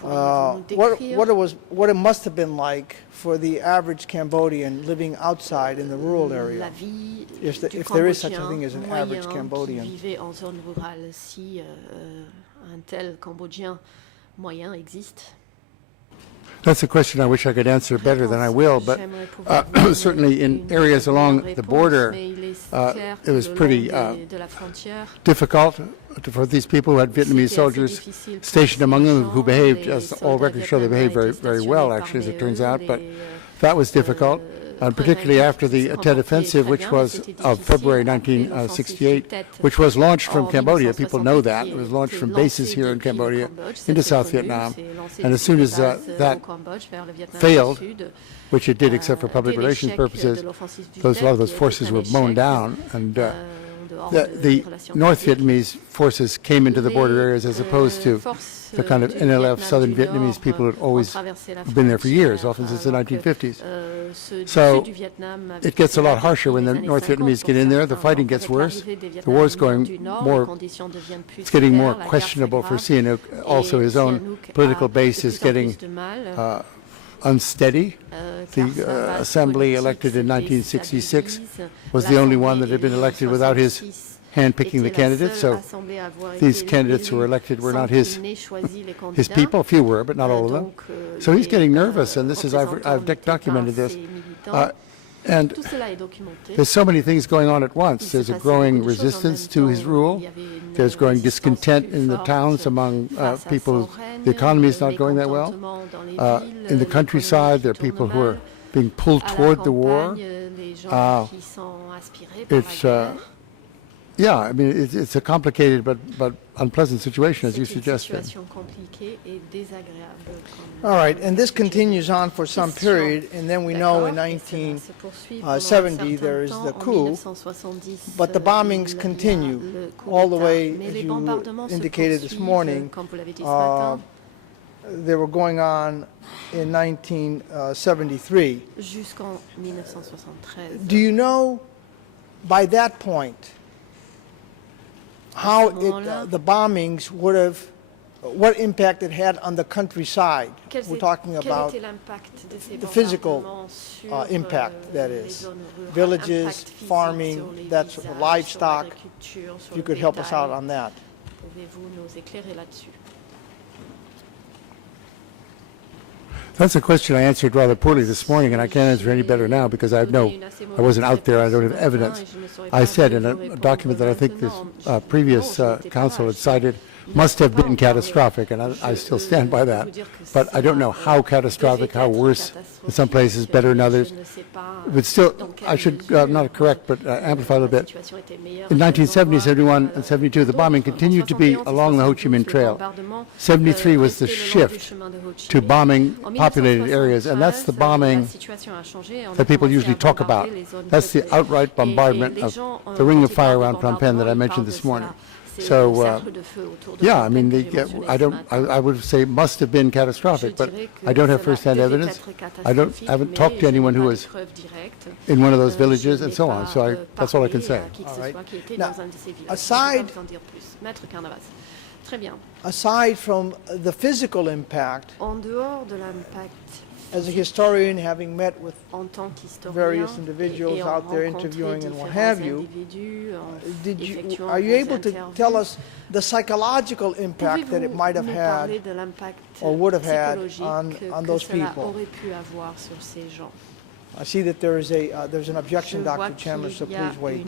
what it must have been like for the average Cambodian living outside in the rural area, if there is such a thing as an average Cambodian. That's a question I wish I could answer better than I will, but certainly in areas along the border, it was pretty difficult for these people who had Vietnamese soldiers stationed among them who behaved, as all records show, they behaved very, very well, actually, as it turns out, but that was difficult. And particularly after the Tet Offensive, which was of February 1968, which was launched from Cambodia. People know that. It was launched from bases here in Cambodia into South Vietnam. And as soon as that failed, which it did except for public relations purposes, a lot of those forces were mown down. And the North Vietnamese forces came into the border areas as opposed to the kind of NLF Southern Vietnamese people who had always been there for years, often since the 1950s. So it gets a lot harsher when the North Vietnamese get in there. The fighting gets worse. The war is going more, it's getting more questionable for Sihanouk. Also, his own political base is getting unsteady. The assembly elected in 1966 was the only one that had been elected without his hand-picking the candidates, so these candidates who were elected were not his people. A few were, but not all of them. So he's getting nervous, and this is, I've documented this. And there's so many things going on at once. There's a growing resistance to his rule. There's growing discontent in the towns among people. The economy is not going that well. In the countryside, there are people who are being pulled toward the war. Yeah, I mean, it's a complicated but unpleasant situation, as you suggested. All right, and this continues on for some period, and then we know in 1970 there is the coup, but the bombings continue all the way, as you indicated this morning. They were going on in 1973. Do you know, by that point, how the bombings would have, what impact it had on the countryside? We're talking about the physical impact, that is. Villages, farming, that sort of livestock. If you could help us out on that. That's a question I answered rather poorly this morning, and I can't answer any better now because I wasn't out there, I don't have evidence. I said in a document that I think this previous council had cited must have been catastrophic, and I still stand by that. But I don't know how catastrophic, how worse, in some places, better in others. But still, I should not correct, but amplify a little bit. In 1970, 71, and 72, the bombing continued to be along the Ho Chi Minh Trail. 73 was the shift to bombing populated areas, and that's the bombing that people usually talk about. That's the outright bombardment of the Ring of Fire around Phnom Penh that I mentioned this morning. So, yeah, I mean, I would say must have been catastrophic, but I don't have first-hand evidence. I haven't talked to anyone who was in one of those villages and so on, so that's all I can say. All right. Now, aside from the physical impact, as a historian, having met with various individuals out there interviewing and what have you, are you able to tell us the psychological impact that it might have had or would have had on those people? I see that there's an objection, Dr. Chandler, so please wait.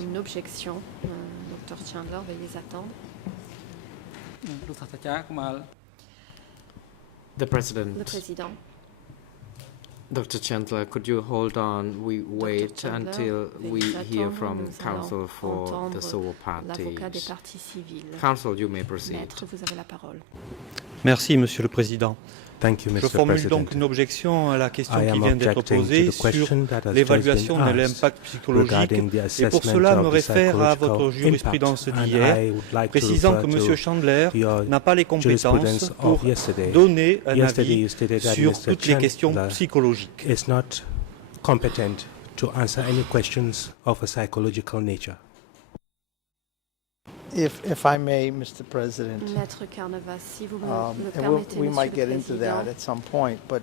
The President. Dr. Chandler, could you hold on? We wait until we hear from counsel for the civil parties. Counsel, you may proceed. Merci, Monsieur le Président. Thank you, Mr. Je formule President. donc une objection à la question qui vient d'être posée sur l'évaluation de l'impact psychologique et pour cela me réfère à votre jurisprudence d'hier, précisant que M. Chandler n'a pas les compétences pour donner un avis sur toutes les questions psychologiques. Is not competent to answer any questions of a psychological nature. If I may, Mr. President, Maître Carnavas, si vous me le and permettez, we Monsieur might le get into Président, that at some point, but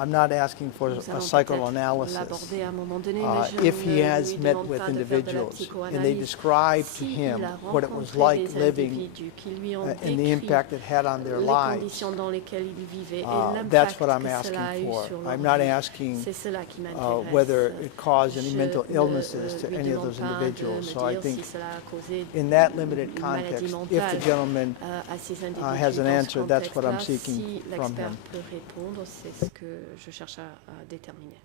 I'm not asking for nous a allons psychoanalysis. peut-être l'aborder à un moment donné, mais je If he ne has lui met demande with pas de faire de la individuals and they psychoanalyse. described to Si him il a what it was rencontré like des living individus qui lui ont and the décrit impact it had on their les lives, conditions dans lesquelles il vivait et that's l'impact what I'm que cela a asking eu for. sur leur I'm not vie. asking C'est cela qui m'intéresse. whether it caused any Je mental ne, illnesses to lui any of demande those pas individuals. de So me I dire think si cela a causé in that limited une maladie context, if mentale the gentleman à ces individus has an dans ce answer, that's what I'm contexte-là, seeking si from l'expert him. peut répondre, c'est ce que je cherche à déterminer.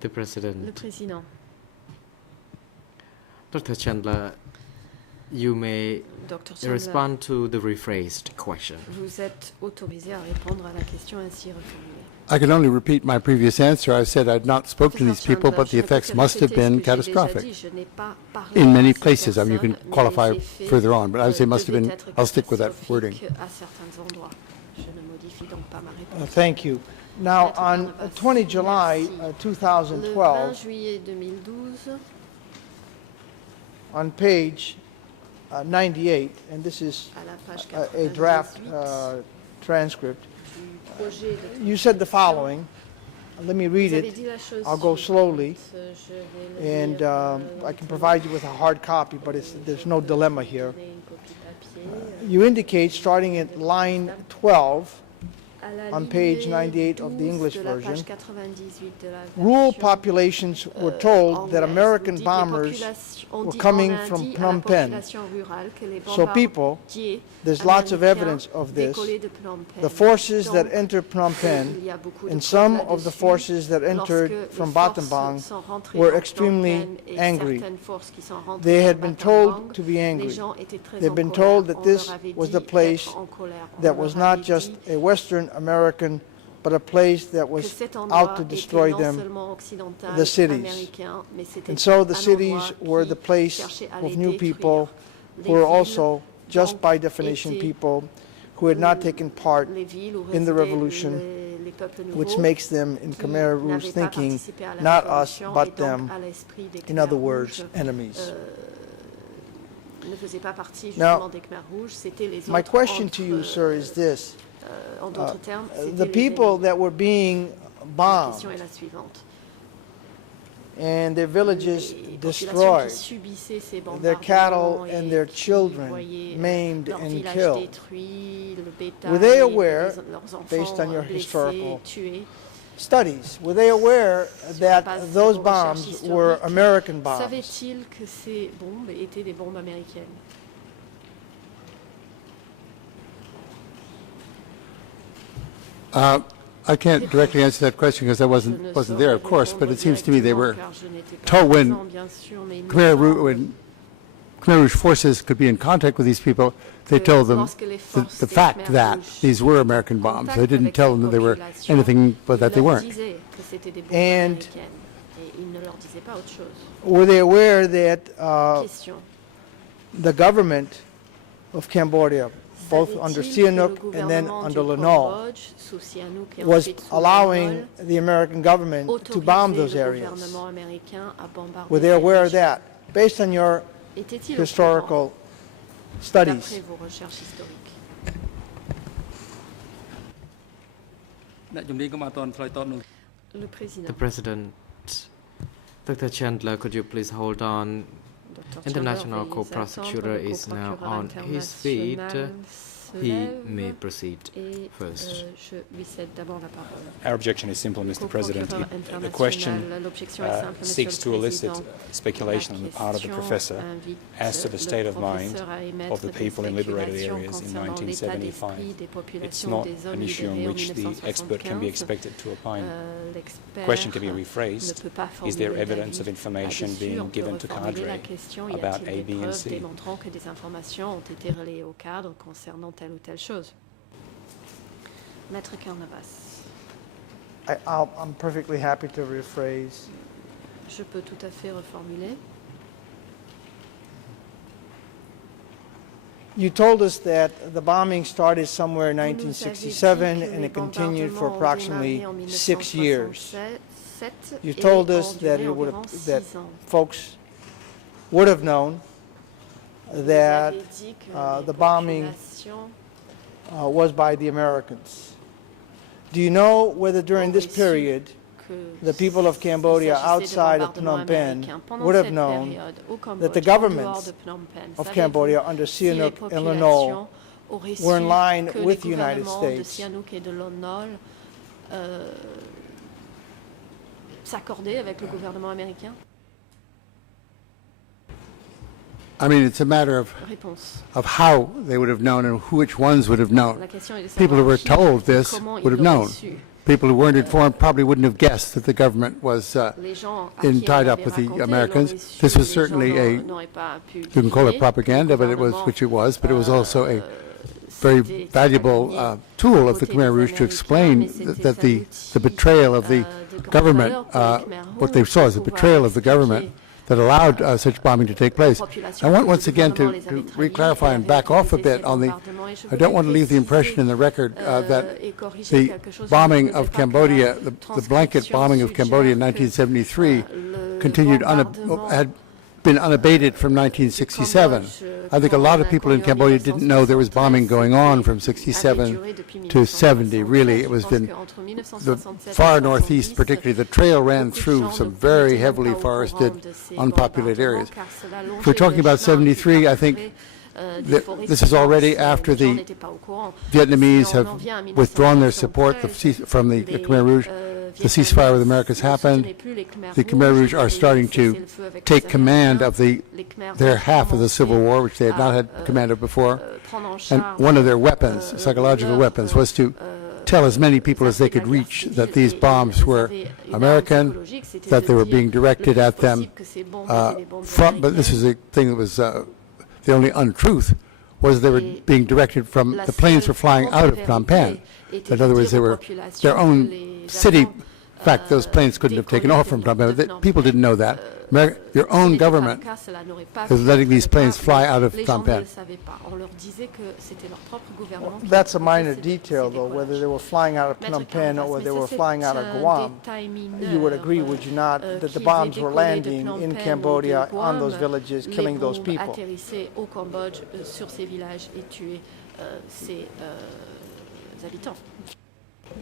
The President. Le Président. Dr. Chandler, you may Dr. Chandler, respond to the rephrased question. vous êtes autorisé à répondre à la question ainsi reformulée. I can only repeat my previous answer. I said I'd not spoken to these people, but the effects must have been catastrophic in many places. I mean, you can qualify further on, but I would say must have been. I'll stick with that wording. Thank you. Now, on 20 July 2012, on page 98, and this is a draft transcript, you said the following. Let me read it. I'll go slowly, and I can provide you with a hard copy, but there's no dilemma here. You indicate, starting at line 12, on page 98 of the English version, rural populations were told that American bombers were coming from Phnom Penh. So people, there's lots of evidence of this. The forces that entered Phnom Penh and some of the forces that entered from Battambang were extremely angry. They had been told to be angry. They'd been told that this was the place that was not just a Western American, but a place that was out to destroy them, the cities. And so the cities were the place of new people who were also, just by definition, people who had not taken part in the revolution, which makes them, in Khmer Rouge thinking, not us, but them, in other words, enemies. Now, my question to you, sir, is this. The people that were being bombed and their villages destroyed, their cattle and their children maimed and killed, were they aware, based on your historical studies, were they aware that those bombs were American bombs? Savait-il que ces bombes étaient des bombes américaines? I can't directly answer that question because I wasn't there, of course, but it seems to me they were told when Khmer Rouge forces could be in contact with these people, they told them the fact that these were American bombs. They didn't tell them that they were anything but that they weren't. And were they aware that the government of Cambodia, both under Sihanouk and then under Lon Nol, was allowing the American government to bomb those areas? Were they aware of that, based on your historical studies? The President, Dr. Chandler, could you please hold on? International Co-Prosecutor is now on his feet. He may proceed first. Our objection is simple, Mr. President. The question seeks to elicit speculation on the part of the professor as to the state of mind of the people in liberated areas in 1975. It's not an issue on which the expert can be expected to opine. The question can be rephrased. Is there evidence of information being given to cadre about A, B, and C? Telle ou telle chose. Maître Carnavas. I'm perfectly happy to rephrase. Je peux tout à fait reformuler. You told us that the bombing started somewhere in 1967 and it continued for approximately 6 years. You told us that folks would have known that the bombing was by the Americans. Do you know whether during this period the people of Cambodia outside of Phnom Penh would have known that the governments of Cambodia under Sihanouk and Lon Nol were in line with the United States? S'accorder avec le gouvernement américain? I mean, it's a matter of how they would have known and which ones would have known. People who were told this would have known. People who weren't informed probably wouldn't have guessed that the government was tied up with the Americans. This was certainly you can call it propaganda, but it was, which it was, but it was also a very valuable tool of the Khmer Rouge to explain that the betrayal of the government, what they saw as a betrayal of the government, that allowed such bombing to take place. I want once again to re-clarify and back off a bit on the, I don't want to leave the impression in the record that the bombing of Cambodia, the blanket bombing of Cambodia in 1973 continued, had been unabated from 1967. I think a lot of people in Cambodia didn't know there was bombing going on from 67 to 70. Really, it was been the far northeast, particularly. The trail ran through some very heavily forested, unpopulated areas. If we're talking about 73, I think this is already after the Vietnamese have withdrawn their support from the Khmer Rouge. The ceasefire with America has happened. The Khmer Rouge are starting to take command of their half of the Civil War, which they had not had command of before. And one of their weapons, psychological weapons, was to tell as many people as they could reach that these bombs were American, that they were being directed at them but this is a thing that was the only untruth, was they were being directed from, the planes were flying out of Phnom Penh. In other words, they were their own city. In fact, those planes couldn't have taken off from Phnom Penh. People didn't know that. Your own government is letting these planes fly out of Phnom Penh. That's a minor detail, though, whether they were flying out of Phnom Penh or whether they were flying out of Guam. You would agree, would you not, that the bombs were landing in Cambodia on those villages, killing those people?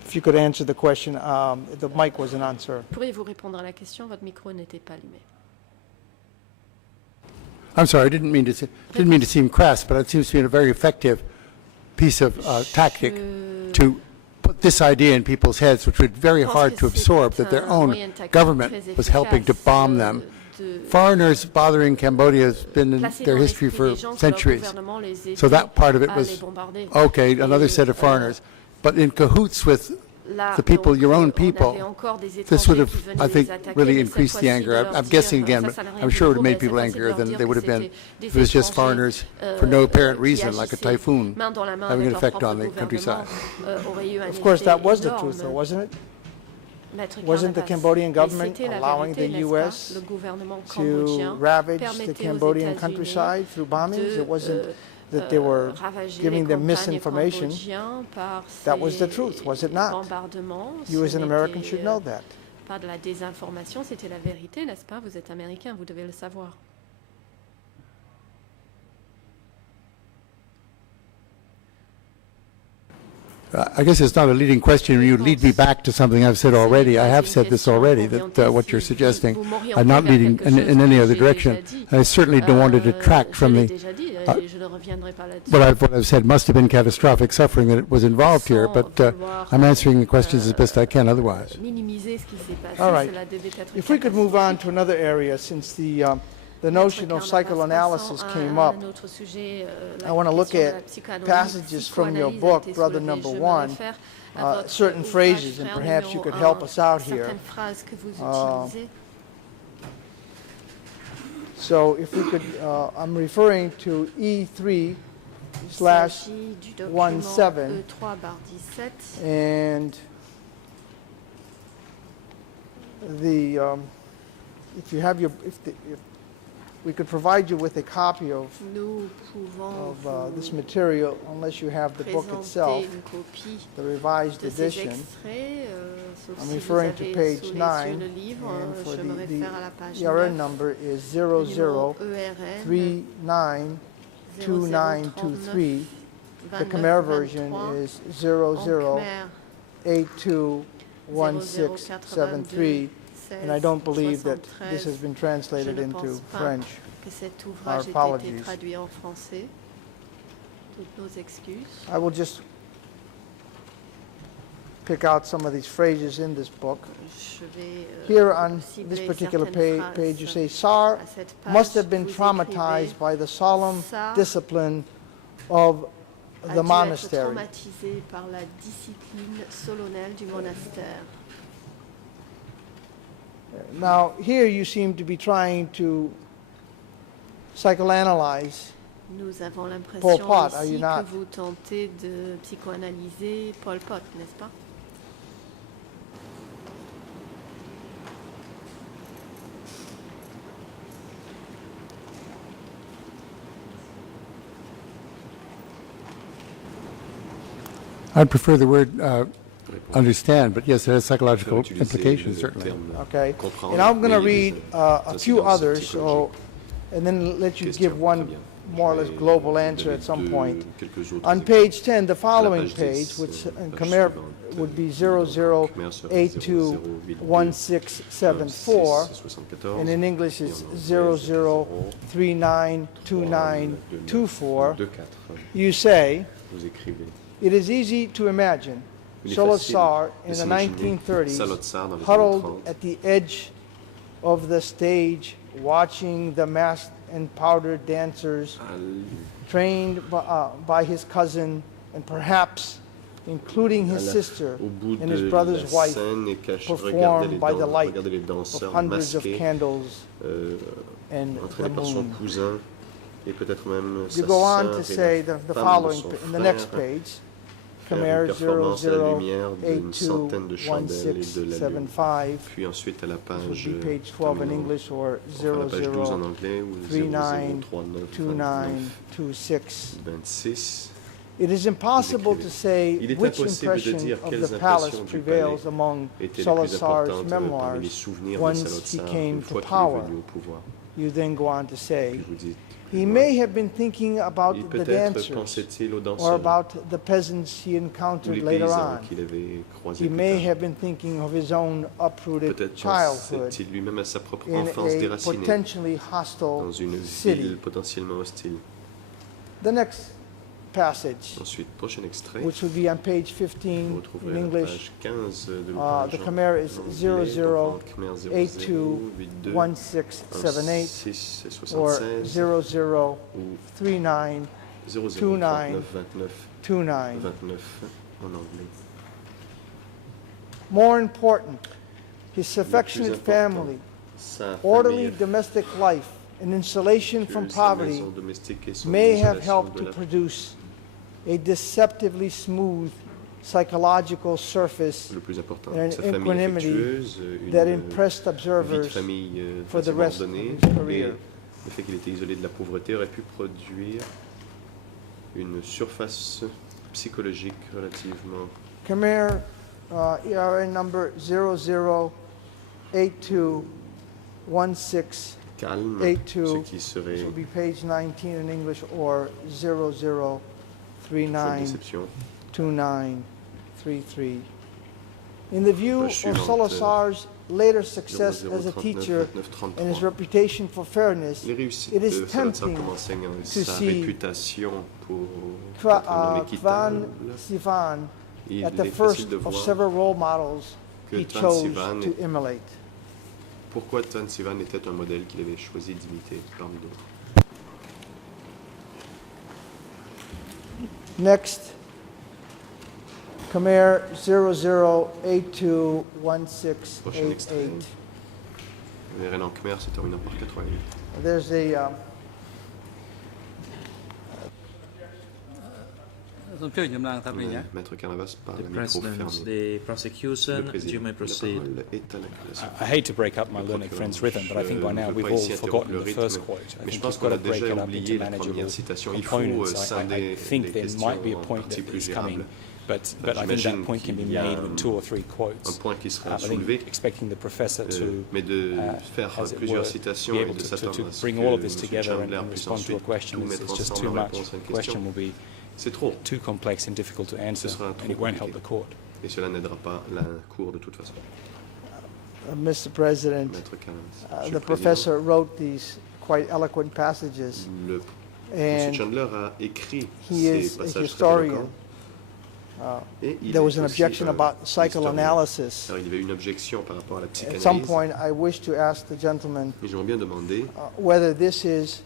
If you could answer the question, the mic wasn't on, sir. Pourriez-vous répondre à la question? Votre micro n'était pas allumé. I'm sorry, I didn't mean to seem crass, but it seems to be a very effective piece of tactic to put this idea in people's heads, which would be very hard to absorb, that their own government was helping to bomb them. Foreigners bothering Cambodia has been in their history for centuries. So that part of it was, okay, another set of foreigners. But in cahoots with the people, your own people, this would have, I think, really increased the anger. I'm guessing again, but I'm sure it would have made people angrier than they would have been if it was just foreigners for no apparent reason, like a typhoon, having an effect on the countryside. Of course, that was the truth, though, wasn't it? Wasn't the Cambodian government allowing the U.S. to ravage the Cambodian countryside through bombings? It wasn't that they were giving them misinformation. That was the truth, was it not? You as an American should know that. Pas de la désinformation, c'était la vérité, n'est-ce pas? Vous êtes américain, vous devez le savoir. I guess it's not a leading question. You lead me back to something I've said already. I have said this already, that what you're suggesting. I'm not leading in any other direction. I certainly don't want to detract from the... what I've said must have been catastrophic suffering that was involved here, but I'm answering the questions as best I can otherwise. All right. If we could move on to another area, since the notion of psychoanalysis came up. I want to look at passages from your book, Brother Number One, certain phrases, and perhaps you could help us out here. So if we could, I'm referring to E3/17, and if you have your, if we could provide you with a copy of this material, unless you have the book itself, the revised edition. I'm referring to page 9, and for the ERN number is 00392923. The Khmer version is 00821673. And I don't believe that this has been translated into French. Our apologies. I will just pick out some of these phrases in this book. Here on this particular page, you say, Sarre must have been traumatized by the solemn discipline of the monastery. Now, here you seem to be trying to psychoanalyze Nous avons Pol l'impression Pot, are you ici not? que vous tentez de psychoanalyser Pol Pot, n'est-ce pas? I'd prefer the word understand, but yes, it has psychological implications, certainly. Okay, and I'm going to read a few others, so, and then let you give one more or less global answer at some point. On page 10, the following page, which in Khmer would be 00821674, and in English is 00392924, you say, it is easy to imagine Solot Sarre in the 1930s, huddled at the edge of the stage, watching the masked and powdered dancers, trained by his cousin, and perhaps including his sister and his brother's wife, performed by the light of hundreds of candles and the moon. You go on to say the following in the next page. Khmer 00821675, which would be page 12 in English, or 00392926. It is impossible to say which impression of the palace prevails among Solot Sarre's memoirs once he came to power. You then go on to say, he may have been thinking about the dancers or about the peasants he encountered later on. He may have been thinking of his own uprooted childhood in a potentially hostile city. The next passage, which would be on page 15 in English. The Khmer is 00821678 or 00392929. More important, his affectionate family, orderly domestic life, and insulation from poverty may have helped to produce a deceptively smooth psychological surface and an equanimity that impressed observers for the rest of his career. Le fait qu'il était isolé de la pauvreté aurait pu produire une surface psychologique relativement. Khmer, ERA number 00821682. Calme, ce qui serait. This will be page 19 in English or 00392933. In the view of Salazar's later success as a teacher and his reputation for fairness, it is tempting to see Kwan Sivan at the first of several role models he chose to emulate. Pourquoi Tan Sivan était un modèle qu'il avait choisi d'imiter parmi d'autres. Next, Khmer 00821688. VRN en Khmer se terminant par 88. There's a Maître Canavas par le micro fermé. The prosecution, you may proceed. I hate to break up my learned friend's rhythm, but I think by now we've all forgotten the first quote. I think we've got to break it up into manageable components. I think there might be a point that is coming, but I think that point can be made with 2 or 3 quotes. I think expecting the professor to, as it were, be able to bring all of this together and respond to a question is just too much. The question will be too complex and difficult to answer, and it won't help the court. Et cela n'aidera pas la cour de toute façon. Mr. President, the professor wrote these quite eloquent passages, and Chandler a écrit he is a historian. There was an objection about psychoanalysis. Alors, il y avait une objection par rapport à la psychanalyse. At some point, I wish to ask the gentleman whether this is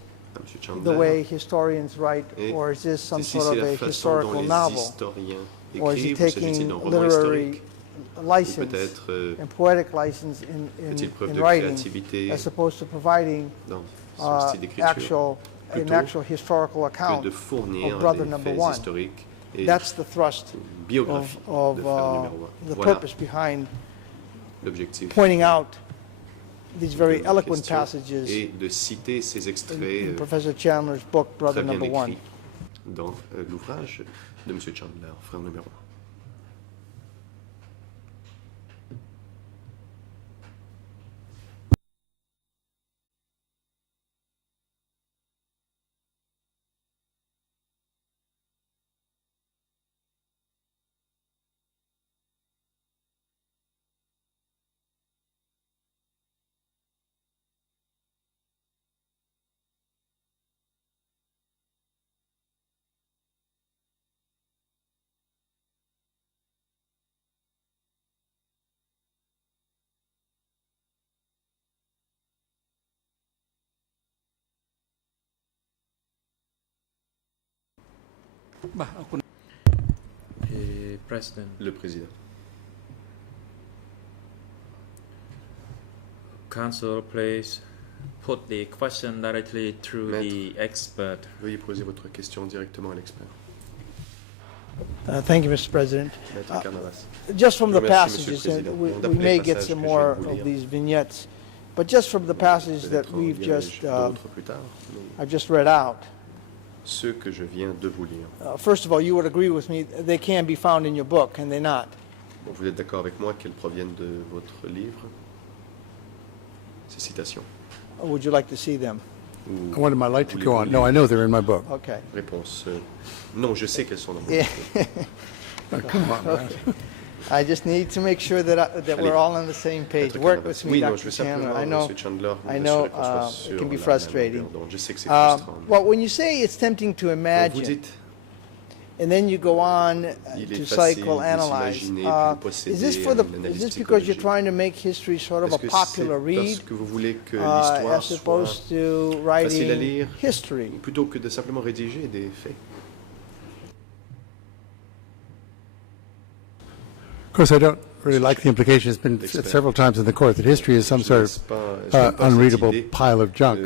the way historians write, or is this some sort of a historical novel, or is he taking literary license and poetic license in writing, as opposed to providing an actual historical account of Brother Number One. That's the thrust of the purpose behind pointing out these very eloquent passages in Professor Chandler's book, Brother Number One. Dans l'ouvrage de M. Chandler, frère numéro 1. Le président. Counsel, please put the question directly through the expert. Veuillez poser votre question directement à l'expert. Thank you, Mr. President. Just from the passages, and we may get some more of these vignettes, but just from the passage that we've I've just read out. Ceux que je viens de vous lire. First of all, you would agree with me, they can be found in your book, can they not? Bon, vous êtes d'accord avec moi qu'elles proviennent de votre livre, ces citations? Would you like to see them? What am I like to go on? No, I know they're in my book. Okay. Réponse non, je sais qu'elles sont dans mon livre. Come on, okay. I just need to make sure that we're all on the same page. Work with me, Dr. Chandler. I know it can be frustrating. Well, when you say it's tempting to imagine, and then you go on to psychoanalyze, is this because you're trying to make history sort of a popular read, as opposed to writing history? Plutôt que de simplement rédiger des faits. Of course, I don't really like the implication. It's been said several times in the court that history is some sort of unreadable pile of junk.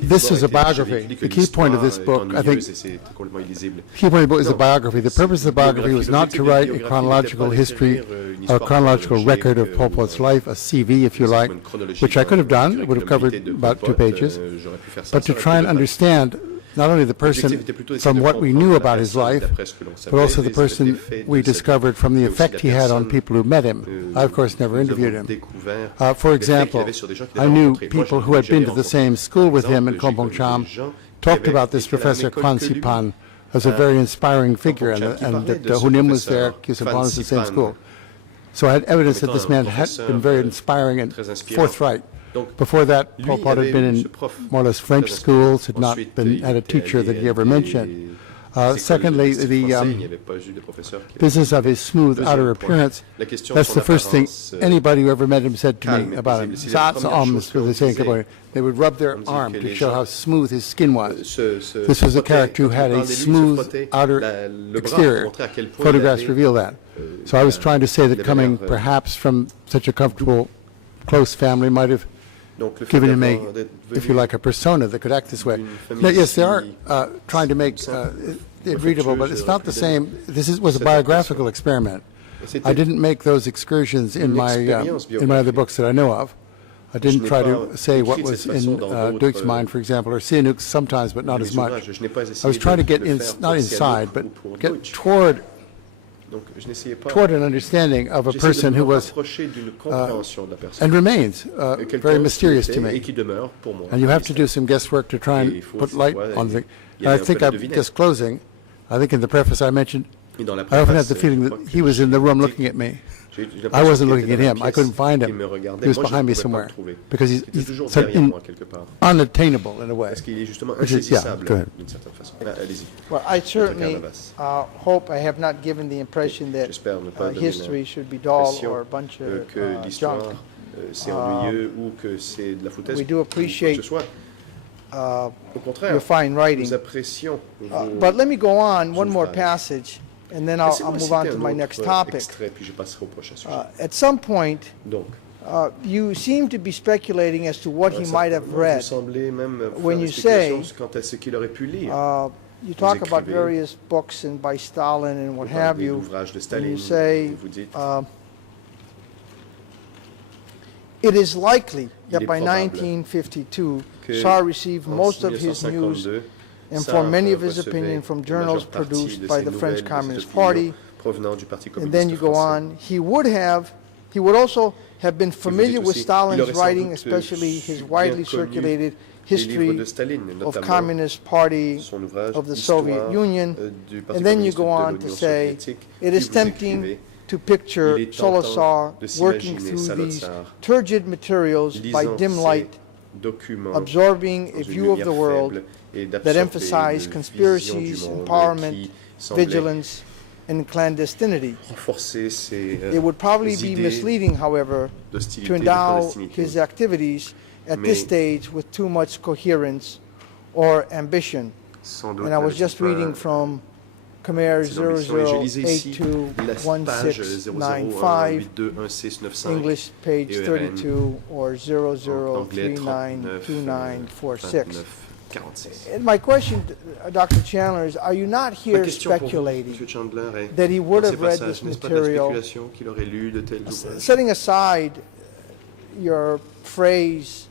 This is a biography. The key point of this book, I think, the key point of the book is a biography. The purpose of the biography was not to write a chronological history or a chronological record of Pol Pot's life, a CV, if you like, which I could have done. It would have covered about 2 pages. But to try and understand not only the person from what we knew about his life, but also the person we discovered from the effect he had on people who met him. I, of course, never interviewed him. For example, I knew people who had been to the same school with him in Kompong Cham talked about this Professor Kwan Sipan as a very inspiring figure, and that Hunim was there, Kyusampan was the same school. So I had evidence that this man had been very inspiring and forthright. Before that, Pol Pot had been in more or less French schools, had not had a teacher that he ever mentioned. Secondly, the business of his smooth outer appearance, that's the first thing anybody who ever met him said to me about him. They would rub their arm to show how smooth his skin was. This was a character who had a smooth outer exterior. Photographs reveal that. So I was trying to say that coming perhaps from such a comfortable, close family might have given him a, if you like, a persona that could act this way. Now, yes, they are trying to make it readable, but it's not the same. This was a biographical experiment. I didn't make those excursions in my other books that I know of. I didn't try to say what was in Duke's mind, for example, or Sihanouk sometimes, but not as much. I was trying to get not inside, but get toward an understanding of a person who was and remains very mysterious to me. And you have to do some guesswork to try and put light on the. And I think I'm just closing. I think in the preface I mentioned, I often had the feeling that he was in the room looking at me. I wasn't looking at him. I couldn't find him. He was behind me somewhere because he's unattainable in a way. Which is, yeah, go ahead. Well, I certainly hope I have not given the impression that history should be dull or a bunch of junk. We do appreciate your fine writing. But let me go on one more passage, and then I'll move on to my next topic. At some point, you seem to be speculating as to what he might have read. When you say, you talk about various books and by Stalin and what have you, and you say, it is likely that by 1952, Tsar received most of his news and formed many of his opinions from journals produced by the French Communist Party. And then you go on. He would also have been familiar with Stalin's writing, especially his widely circulated history of Communist Party of the Soviet Union. And then you go on to say, it is tempting to picture Salazar working through these turgid materials by dim light, absorbing a view of the world that emphasized conspiracies, empowerment, vigilance, and clandestinity. It would probably be misleading, however, to endow his activities at this stage with too much coherence or ambition. And I was just reading from Khmer 00821695, English page 32, or 00392946. And my question, Dr. Chandler, is, are you not here speculating that he would have read this material, setting aside your phrase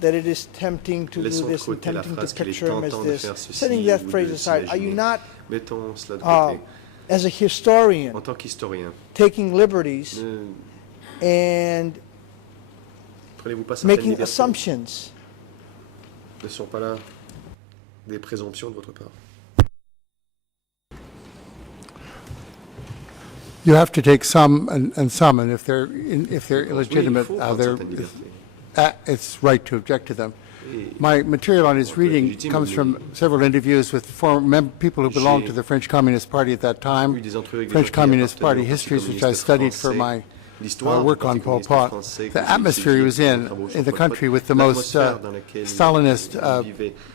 that it is tempting to do this and tempting to picture him as this, setting that phrase aside, are you not, as a historian, taking liberties and making assumptions? Ne sont pas là des présomptions de votre part. You have to take some and some, and if they're illegitimate, it's right to object to them. My material on his reading comes from several interviews with former people who belonged to the French Communist Party at that time, French Communist Party histories, which I studied for my work on Pol Pot. The atmosphere he was in the country with the most Stalinist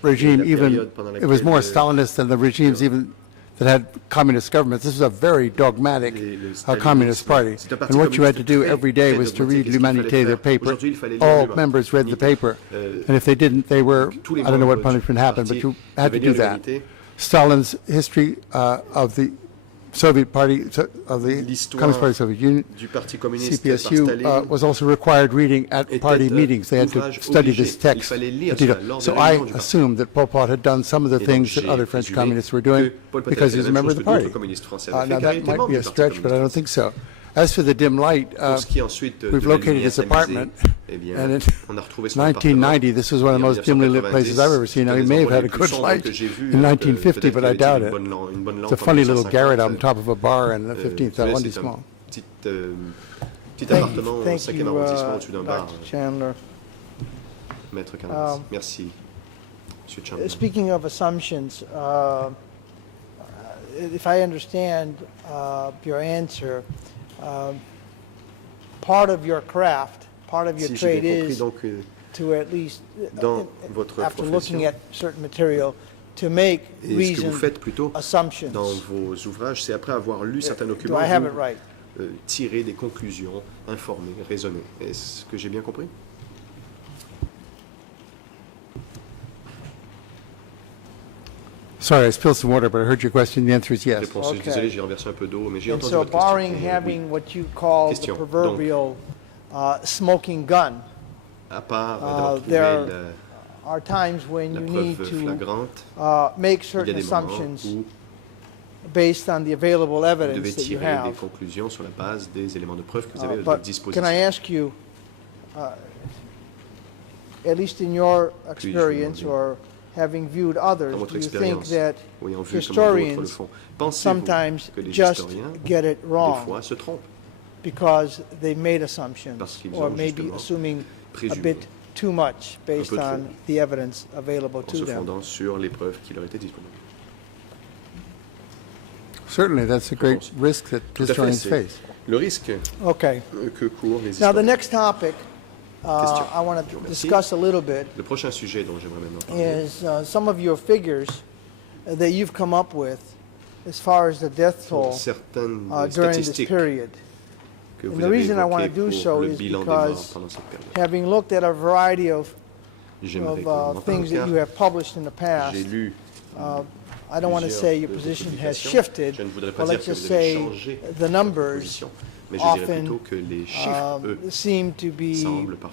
regime, even it was more Stalinist than the regimes even that had communist governments. This was a very dogmatic communist party. And what you had to do every day was to read L'Humanité, their paper. All members read the paper. And if they didn't, they were, I don't know what punishment happened, but you had to do that. Stalin's history of the Soviet Party, of the Communist Party of the Soviet Union, CPSU, was also required reading at party meetings. They had to study this text. So I assumed that Pol Pot had done some of the things that other French communists were doing because he was a member of the party. Now that might be a stretch, but I don't think so. As for the dim light, we've located his apartment, and in 1990, this was one of the most dimly lit places I've ever seen. Now, he may have had a good light in 1950, but I doubt it. It's a funny little garret on top of a bar in the 15th arrondissement. Thank you, Dr. Chandler. Speaking of assumptions, if I understand your answer, part of your craft, part of your trade is to at least, after looking at certain material, to make reasoned assumptions. Dans vos ouvrages, c'est après avoir lu certains documents, do I have it right? Tirer des conclusions informées, raisonnées. Est-ce que j'ai bien compris? Sorry, I spilled some water, but I heard your question. The answer is yes. Okay. Désolé, j'ai renversé un peu d'eau, mais j'ai entendu votre question. Barring having what you call the proverbial smoking gun, à part there are times when you need to make certain assumptions based on the available evidence that you have. Des conclusions sur la base des éléments de preuve que vous avez à votre disposition. Can I ask you, at least in your experience or having viewed others, do you think that historians sometimes just get it wrong because they made assumptions or maybe assuming a bit too much based on the evidence available to them? Certainly, that's a great risk that historians face. Le risque que courent les historiens. Now, the next topic I want to discuss a little bit Le prochain sujet dont j'aimerais maintenant parler is some of your figures that you've come up with as far as the death toll during this period. And the reason I want to do so is because having looked at a variety of things that you have published in the past, I don't want to say your position has shifted, but let's just say the numbers often seem to be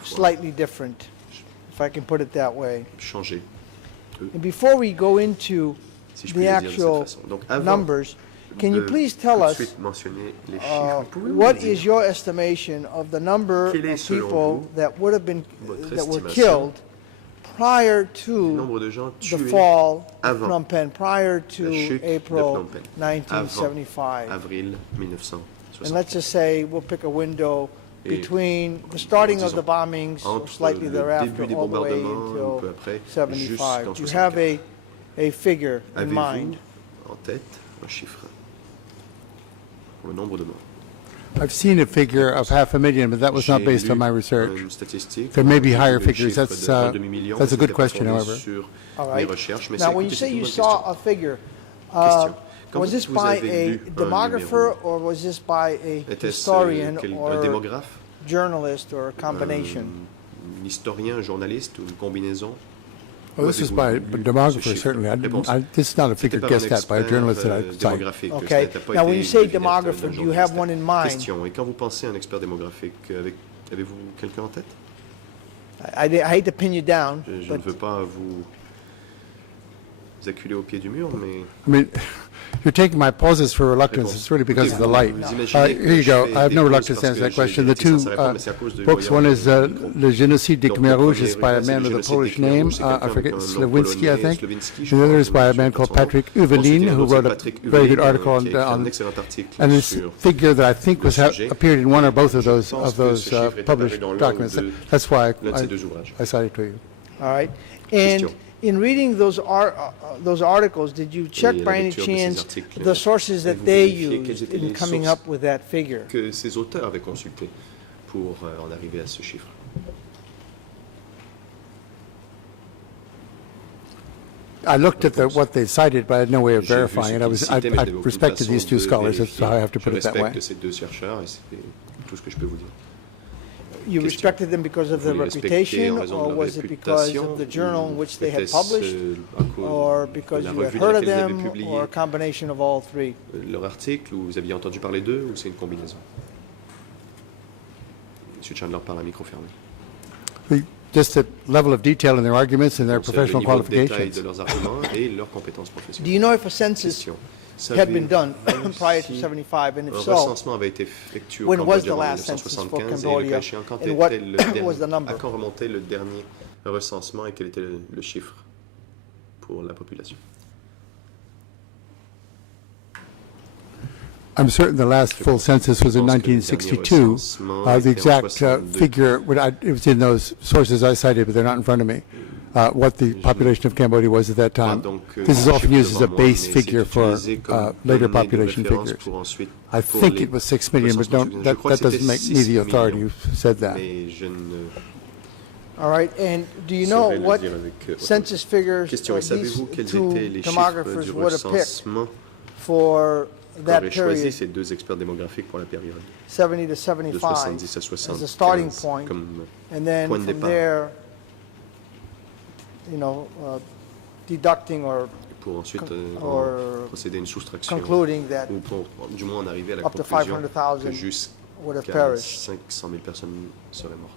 slightly different, if I can put it that way. And before we go into the actual numbers, can you please tell us what is your estimation of the number of people that would have been that were killed prior to the fall of Phnom Penh, prior to April 1975? And let's just say we'll pick a window between the starting of the bombings or slightly thereafter all the way until 75. Do you have a figure in mind? I've seen a figure of 500,000, but that was not based on my research. There may be higher figures. That's a good question, however. All right. Now, when you say you saw a figure, was this by a demographer or was this by a historian or journalist or a combination? Historien, journaliste ou une combinaison? Well, this is by a demographer, certainly. This is not a figure guessed at by a journalist that I cite. Okay. Now, when you say demographer, do you have one in mind? Question. Et quand vous pensez à un expert démographique, avez-vous quelqu'un en tête? I hate to pin you down. Je ne veux pas vous acculer au pied du mur, mais... I mean, you're taking my pauses for reluctance. It's really because of the light. Here you go. I have no reluctance to answer that question. The two books, one is Le Génocide des Khmer Rouges, is by a man with a Polish name, I forget, Slawinski, I think. And the other is by a man called Patrick Uvelin, who wrote a very good article on and this figure that I think was appeared in one or both of those published documents. That's why I cited to you. All right. And in reading those articles, did you check by any chance the sources that they used in coming up with that figure? Que ces auteurs avaient consulté pour en arriver à ce chiffre. I looked at what they cited, but I had no way of verifying it. I respected these two scholars. That's how I have to put it that way. Ces deux chercheurs, et c'est tout ce que je peux vous dire. You respected them because of their reputation, or was it because of the journal in which they had published, or because you had heard of them, or a combination of all three? Leur article, ou vous aviez entendu parler d'eux, ou c'est une combinaison? Monsieur Chandler parle à micro fermé. Just the level of detail in their arguments and their professional qualifications. Do you know if a census had been done prior to 75, and if so, when was the last census for Cambodia, and what was the number? À quand remontait le dernier recensement et quel était le chiffre pour la population? I'm certain the last full census was in 1962. The exact figure, it was in those sources I cited, but they're not in front of me, what the population of Cambodia was at that time. This is often used as a base figure for later population figures. I think it was 6 million, but that doesn't make me the authority who said that. All right, and do you know what census figures these two demographers would have picked for that period, ces deux experts démographiques pour la période 70 to 75 as a starting point, and then from there, you know, deducting or pour ensuite procéder à une soustraction, concluding that ou pour du moins en arriver à la up to conclusion 500,000 que jusqu'à would have perished. 500 000 personnes seraient mortes.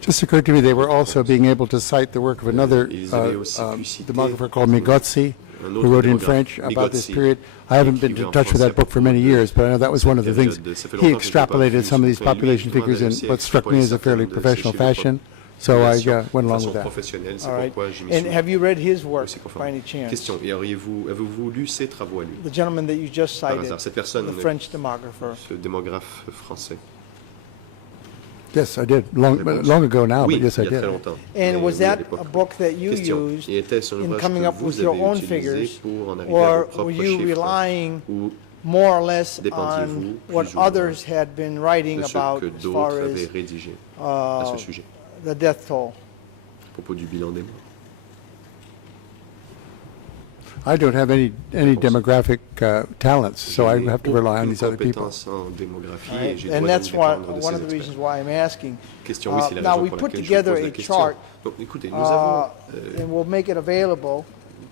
Just occurred to me they were also being able to cite the work of another demographer called Migotsi, who wrote in French about this period. I haven't been in touch with that book for many years, but I know that was one of the things. He extrapolated some of these population figures in what struck me as a fairly professional fashion, so I went along with that. All right. And have you read his work by any chance? Question. Et avez-vous lu ses travaux à lui? The gentleman that you just cited, cette personne, the French demographer. Ce démographe français. Yes, I did. Long ago now, but yes, I did. And was that a book that you used in coming up with your own figures, or were you relying more or less on what others had been writing about as far as the death toll? I don't have any demographic talents, so I have to rely on these other people. Right. And that's one of the reasons why I'm asking. Now, we put together a chart, and we'll make it available.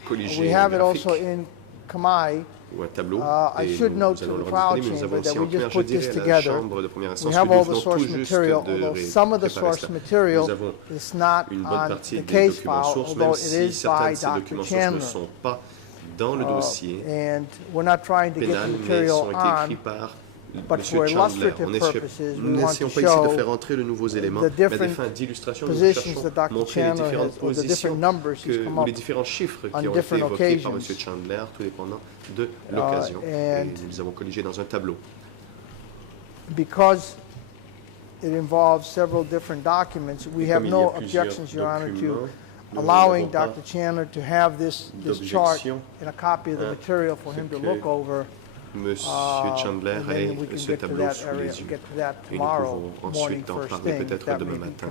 We have it also in Khmer. I should note to the trial chamber that we just put this together. We have all the source material, although some of the source material is not on the case file, although it is by Dr. Chandler. And we're not trying to get the material on, but for illustrative purposes, we want to show the different positions that Dr. Chandler has, or the different numbers he's come up on different occasions. And because it involves several different documents, we have no objections, Your Honor, to allowing Dr. Chandler to have this chart and a copy of the material for him to look over. Monsieur Chandler ait ce tableau sous les yeux. Et nous pouvons ensuite en parler peut-être demain matin,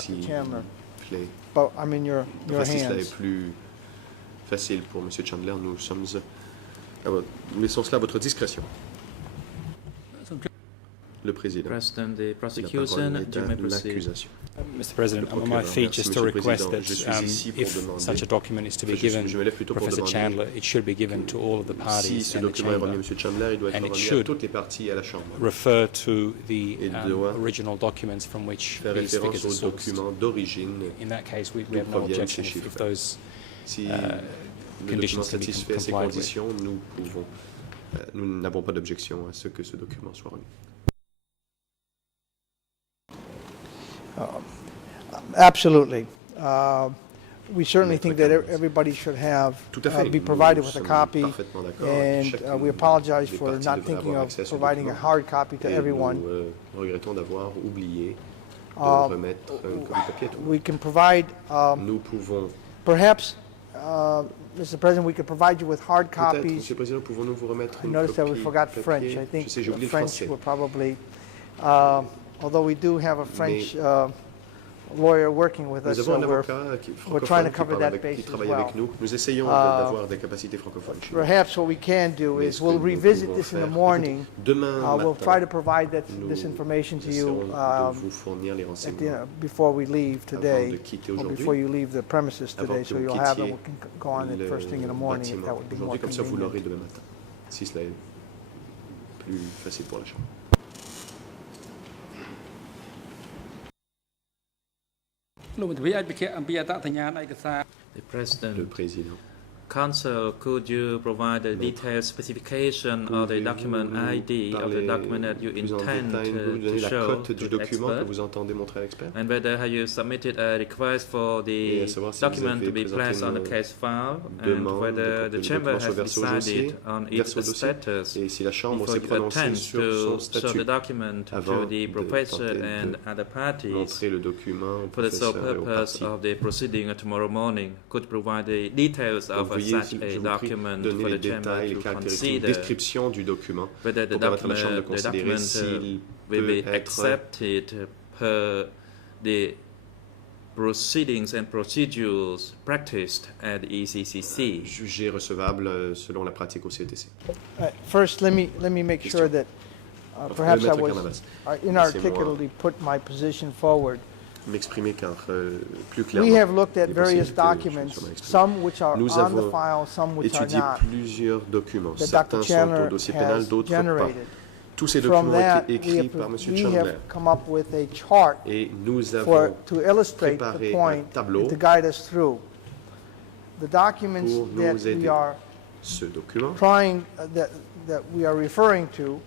si cela est plus facile pour Monsieur Chandler. Nous sommes... laissons cela à votre discrétion. Le président. The prosecution, l'accusation. Mr. President, I'm on my feet just to request that if such a document is to be given Professor Chandler, it should be given to all of the parties in the chamber, and it should refer to the original documents from which these figures are sourced. In that case, we have no objection if those conditions can be complied with. Nous n'avons pas d'objection à ce que ce document soit remis. Absolutely. We certainly think that everybody should have be provided with a copy, and we apologize for not thinking of providing a hard copy to everyone. We can provide, perhaps, Mr. President, we could provide you with hard copies. I noticed that we forgot French. I think French would probably although we do have a French lawyer working with us, so we're trying to cover that base as well. Nous essayons d'avoir des capacités francophones. Perhaps what we can do is we'll revisit this in the morning. We'll try to provide this information to you before we leave today, or before you leave the premises today, so you'll have them. We can go on it first thing in the morning if that would be more convenient. Si cela est plus facile pour la Chambre. Le président. Council, could you provide a detailed specification of the document ID of the document that you intend to show to the expert? And whether have you submitted a request for the document to be placed on the case file, and whether the chamber has decided on its status before you attempt to show the document to the professor and other parties for the sole purpose of the proceeding tomorrow morning. Could provide the details of such a document for the chamber to consider whether the document will be accepted per the proceedings and procedures practiced at the ECCC. Jugé recevable selon la pratique au CETC. First, let me make sure that perhaps I was inarticulately put my position forward. We have looked at various documents, some which are on the file, some which are not, that Dr. Chandler has generated. From that, we have come up with a chart to illustrate the point, to guide us through. The documents that we are trying, that we are referring to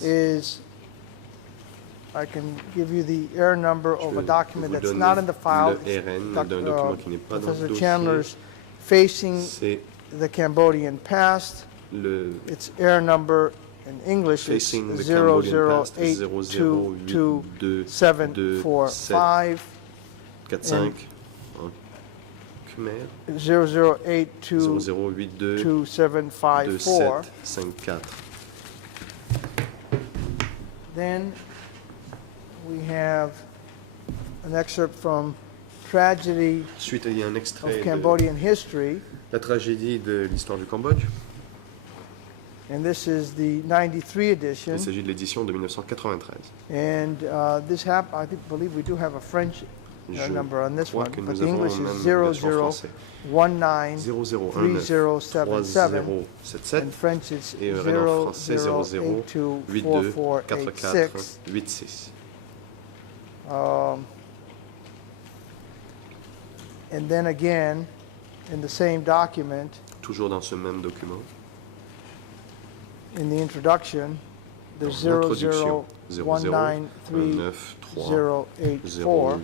is, I can give you the error number of a document that's not in the file. Professor Chandler's Facing the Cambodian Past. Its error number in English is 00822745. 00822754. Then we have an excerpt from Tragedy of Cambodian History. La tragédie de l'histoire du Cambodge. And this is the 93 edition. Il s'agit de l'édition de 1993. And I believe we do have a French number on this one, but the English is 00193077, and French is 00824486. And then again, in the same document, toujours dans ce même document, in the introduction, there's 00193084.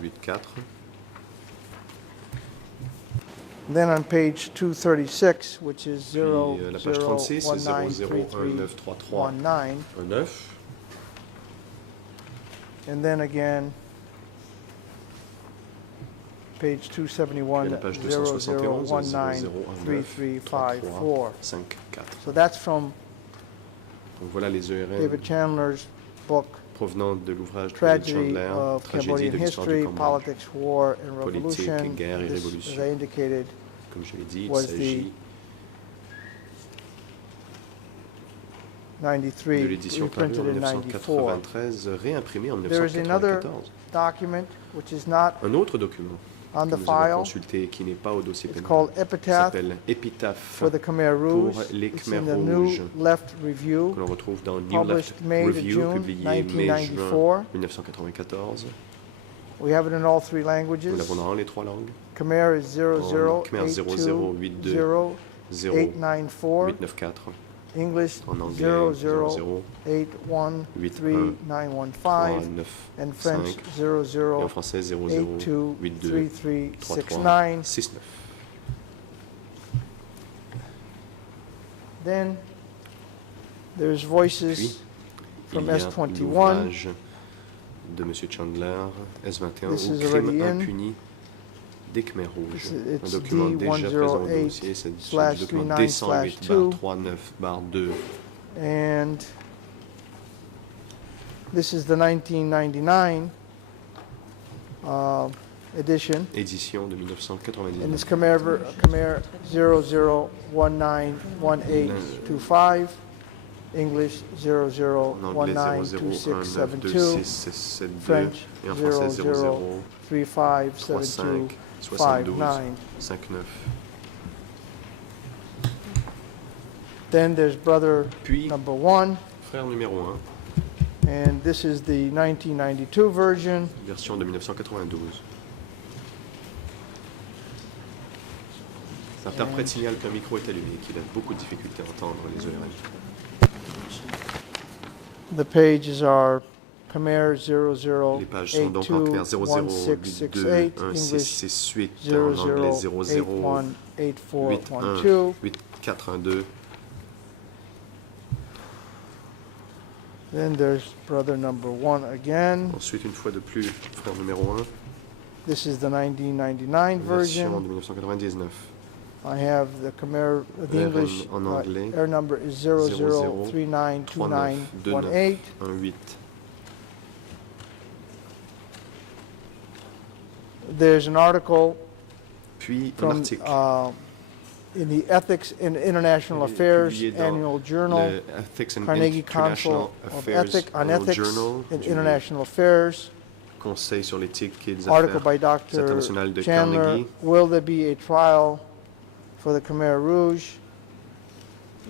Then on page 236, which is 00193319, and then again, page 271, 00193354. So that's from David Chandler's book, Tragedy of Cambodian History, Politics, War, and Revolution. This, as I indicated, was the 93, reprinted in 94. There is another document which is not on the file. It's called Epitaph for the Khmer Rouge. It's in the New Left Review, published May to June 1994. We have it in all three languages. Khmer is 00820894. English 00813915, and French 00823369. Then there's Voices from S21. De M. Chandler, S21, This ou is Crime impuni des Khmer Rouges. Un document déjà présent au dossier, c'est du document D108/39/2. And This is the 1999 edition. Édition de 1999. And it's Khmer 00191825, English 00192672, French 00357259. Then there's brother number 1. Frère numéro 1. And this is the 1992 version. Version de 1992. L'interprète signale qu'un micro est allumé et qu'il a beaucoup de difficultés à entendre les ERL. The pages are Khmer Les pages sont donc en clair 00821668, en anglais 00818412. Then there's brother number 1 again. Ensuite, une fois de plus, frère numéro 1. This is the 1999 version. Version de 1999. I have the Khmer, the English air number is 00392918. There's an article from in the Ethics in International Affairs Annual Journal, Carnegie Council of Ethics in International Affairs. Conseil sur l'éthique et des article by affaires Dr. internationales de Chandler. Carnegie. Will there be a trial for the Khmer Rouge?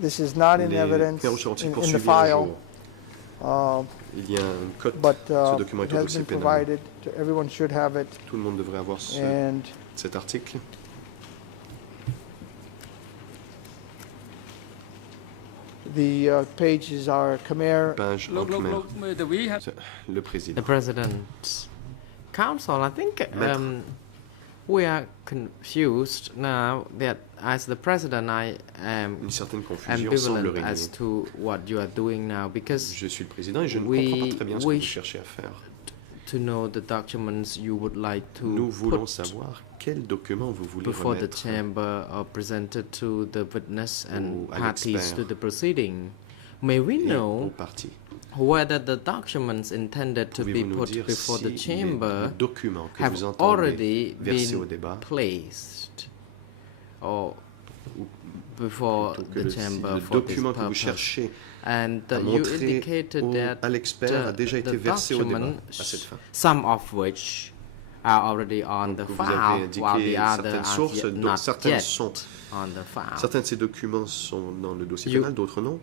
This is not in evidence in the file. Il y a une cote. But ce document it est au has dossier been pénal. provided. Everyone should have it. Tout le monde devrait avoir cet article. The pages are Khmer. Page en Khmer. Le président. The President's Council, I think we are confused now that as the President I am ambivalent as to what you are doing now because je suis le président et je ne comprends pas très bien ce que vous cherchez à faire. To know the documents you would like to Nous voulons savoir quels documents vous voulez before the remettre chamber or presented to the witness and parties to the proceeding. May we know whether the documents intended to be put before the chamber have already been placed or before the chamber for this purpose? And you indicated that the documents, some of which are already on the file, while the others are not yet on the file. Certains de ces documents sont dans le dossier pénal, d'autres non.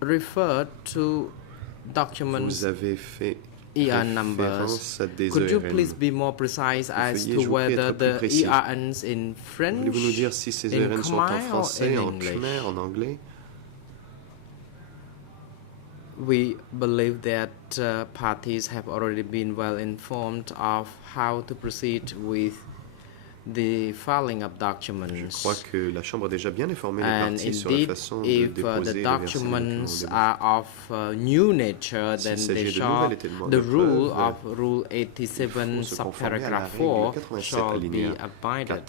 Referred to documents Vous avez fait ERN numbers. Could you please be more precise as to whether the ERNs in French, Voulez-vous nous dire si ces ERN sont en français, en khmer, en anglais? We believe that parties have already been well informed of how to proceed with the filing of documents. Je crois que la Chambre a déjà bien informé les parties sur la façon de déposer the documents are of new nature, then they shall, the rule of Rule 87 subparagraph 4 shall be abided.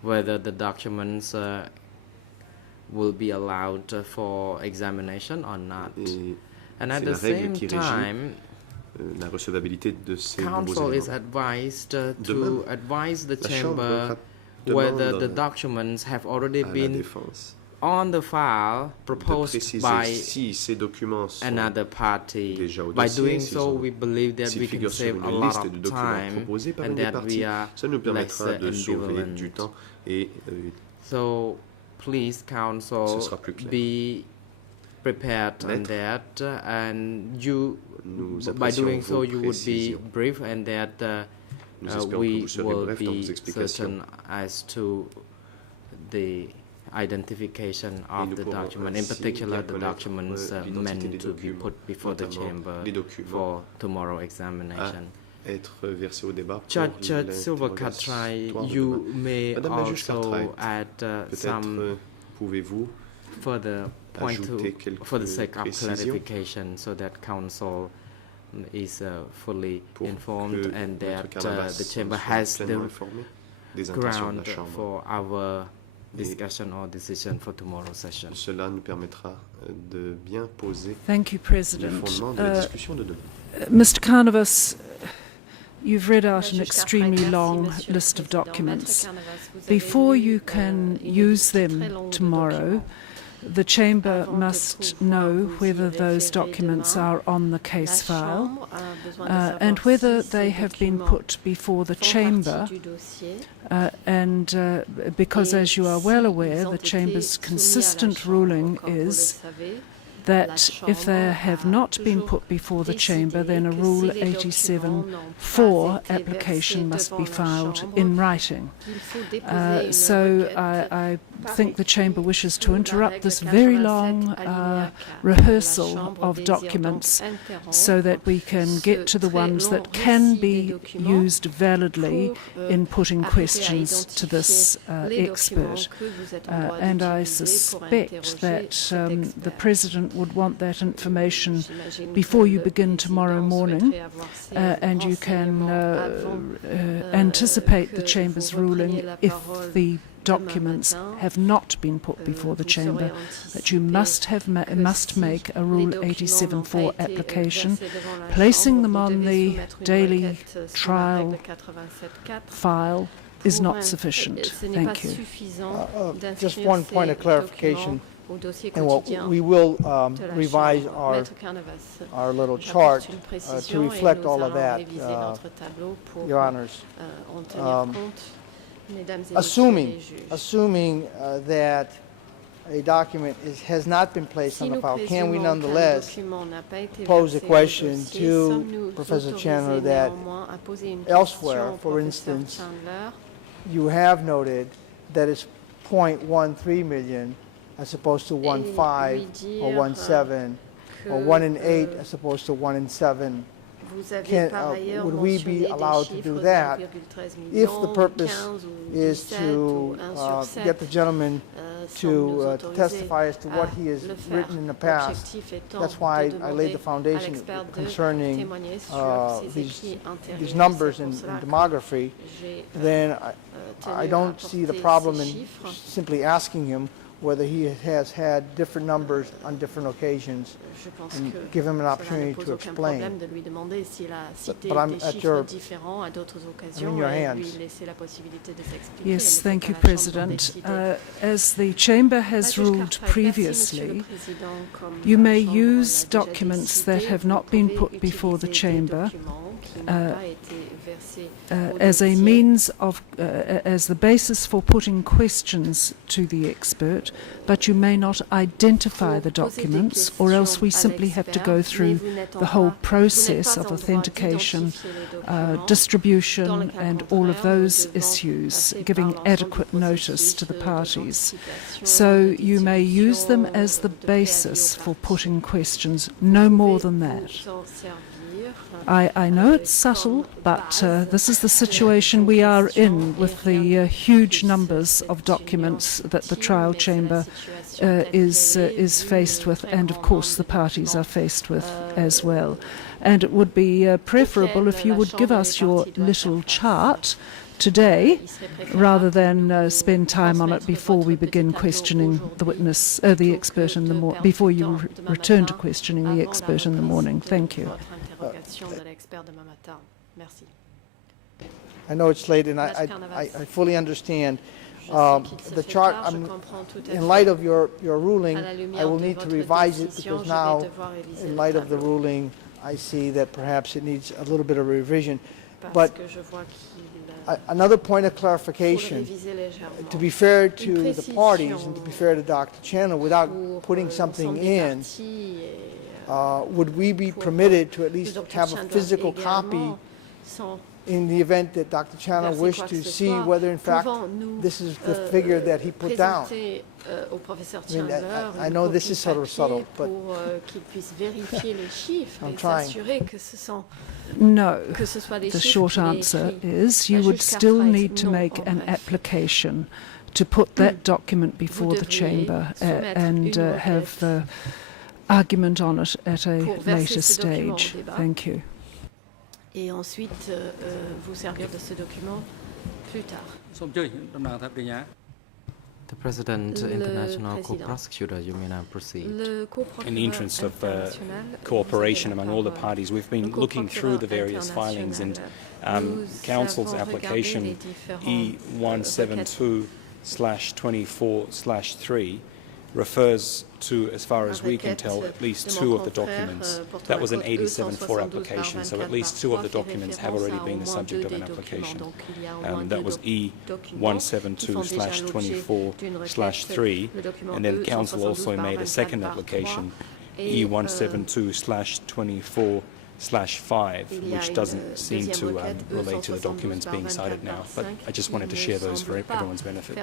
Whether the documents will be allowed for examination or not. And at the same time, la recevabilité de ces Council is advised to advise the chamber whether the documents have already been on the file proposed by another party. By doing so, we believe that we can save a lot of time and that we are less ambivalent. So please, Council, be prepared on that, and you, by doing so, you would be brief, and that we will be certain as to the identification of the document, in particular the documents meant to be put before the chamber for tomorrow examination. Judge Silva-Cartwright, you may also add some further point for the sake of clarification, so that Council is fully informed and that the chamber has the ground for our discussion or decision for tomorrow's session. Cela nous permettra de bien poser Thank you, President. les fondements de la discussion de demain. Mr. Carnavas, you've read out an extremely long list of documents. Before you can use them tomorrow, the Chamber must know whether those documents are on the case file and whether they have been put before the Chamber. Because, as you are well aware, the Chamber's consistent ruling is that if they have not been put before the Chamber, then a Rule 87.4 application must be filed in writing. So I think the Chamber wishes to interrupt this very long rehearsal of documents so that we can get to the ones that can be used validly in putting questions to this expert. And I suspect that the President would want that information before you begin tomorrow morning, and you can anticipate the Chamber's ruling if the documents have not been put before the Chamber, that you must make a Rule 87.4 application, placing them on the daily trial file is not sufficient. Thank you. Just one point of clarification. And we will revise our little chart to reflect all of that, Your Honors. Assuming that a document has not been placed on the file, can we nonetheless pose a question to Professor Chandler that elsewhere, for instance, you have noted that it's 0.13 million as opposed to 1.5 or 1.7 or 1 in 8 as opposed to 1 in 7. Would we be allowed to do that if the purpose is to get the gentleman to testify as to what he has written in the past? That's why I laid the foundation concerning these numbers in demography. Then I don't see the problem in simply asking him whether he has had different numbers on different occasions and give him an opportunity to explain. But I'm at your hands. Yes, thank you, President. As the Chamber has ruled previously, you may use documents that have not been put before the Chamber as a means of, as the basis for putting questions to the expert, but you may not identify the documents, or else we simply have to go through the whole process of authentication, distribution, and all of those issues, giving adequate notice to the parties. So you may use them as the basis for putting questions, no more than that. I know it's subtle, but this is the situation we are in with the huge numbers of documents that the trial chamber is faced with, and of course the parties are faced with as well. And it would be preferable if you would give us your little chart today, rather than spend time on it before we begin questioning the witness, the expert in the morning, before you return to questioning the expert in the morning. Thank you. I know it's late, and I fully understand. The chart, in light of your ruling, I will need to revise it, because now, in light of the ruling, I see that perhaps it needs a little bit of revision. But another point of clarification, to be fair to the parties and to be fair to Dr. Chandler, without putting something in, would we be permitted to at least have a physical copy in the event that Dr. Chandler wished to see whether, in fact, this is the figure that he put down? I know this is sort of subtle, but I'm trying. No. The short answer is you would still need to make an application to put that document before the chamber and have argument on it at a later stage. Thank you. Et ensuite vous servir de ce document plus tard. The President, International Co-Prosecutor, you may now proceed. In the interest of cooperation among all the parties, we've been looking through the various filings, and Council's application E172/24/3 refers to, as far as we can tell, at least two of the documents. That was an 87-4 application, so at least two of the documents have already been the subject of an application. That was E172/24/3, and then Council also made a second application, E172/24/5, which doesn't seem to relate to the documents being cited now. But I just wanted to share those for everyone's benefit.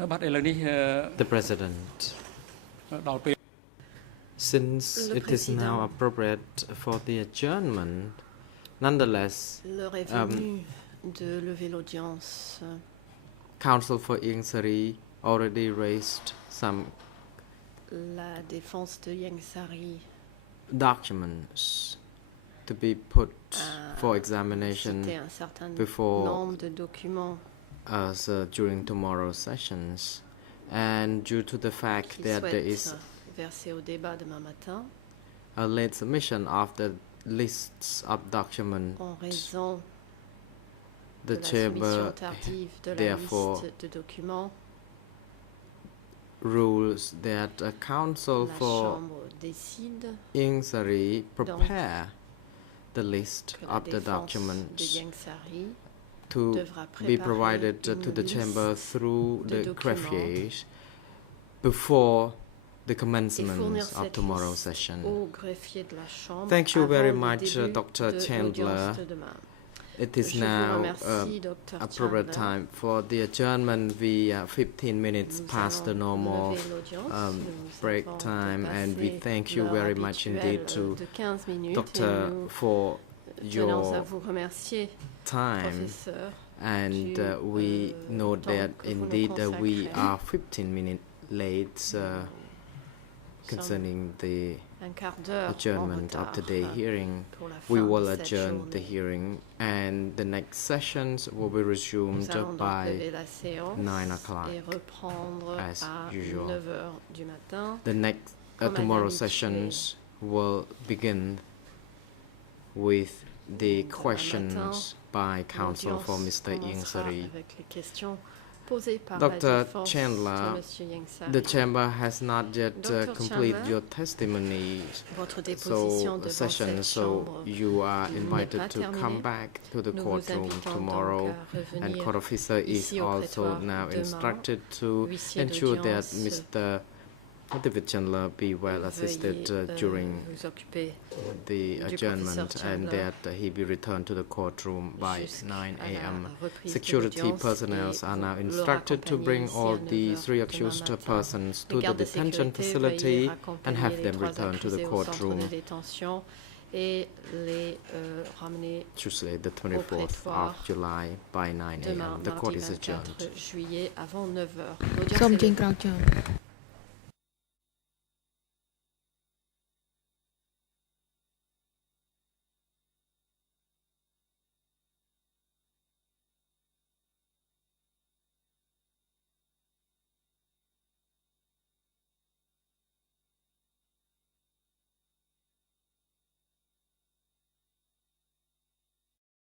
The President, since it is now appropriate for the adjournment, nonetheless, Counsel for Ieng Sary already raised some la défense de Ieng Sary documents to be put for examination before us during tomorrow's sessions, and due to the fact that there is a late submission of the lists of documents, the chamber therefore rules that a counsel for Ieng Sary prepare the list of the documents to be provided to the chamber through the greffiers before the commencement of tomorrow's session. Thank you very much, Dr. Chandler. It is now appropriate time for the adjournment. We are 15 minutes past the normal break time, and we thank you very much indeed to Doctor for your time. And we know that indeed we are 15 minutes late concerning the adjournment of today's hearing. We will adjourn the hearing, and the next sessions will be resumed by 9 o'clock as usual. The next tomorrow's sessions will begin with the questions by counsel for Mr. Ieng Sary. Dr. Chandler, the chamber has not yet completed your testimony session, so you are invited to come back to the courtroom tomorrow, and court officer is also now instructed to ensure that Mr. David Chandler be well assisted during the adjournment, and that he be returned to the courtroom by 9 a.m. Security personnel are now instructed to bring all the 3 accused persons to the detention facility and have them returned to the courtroom Tuesday, the 24th of July by 9 a.m. The court is adjourned.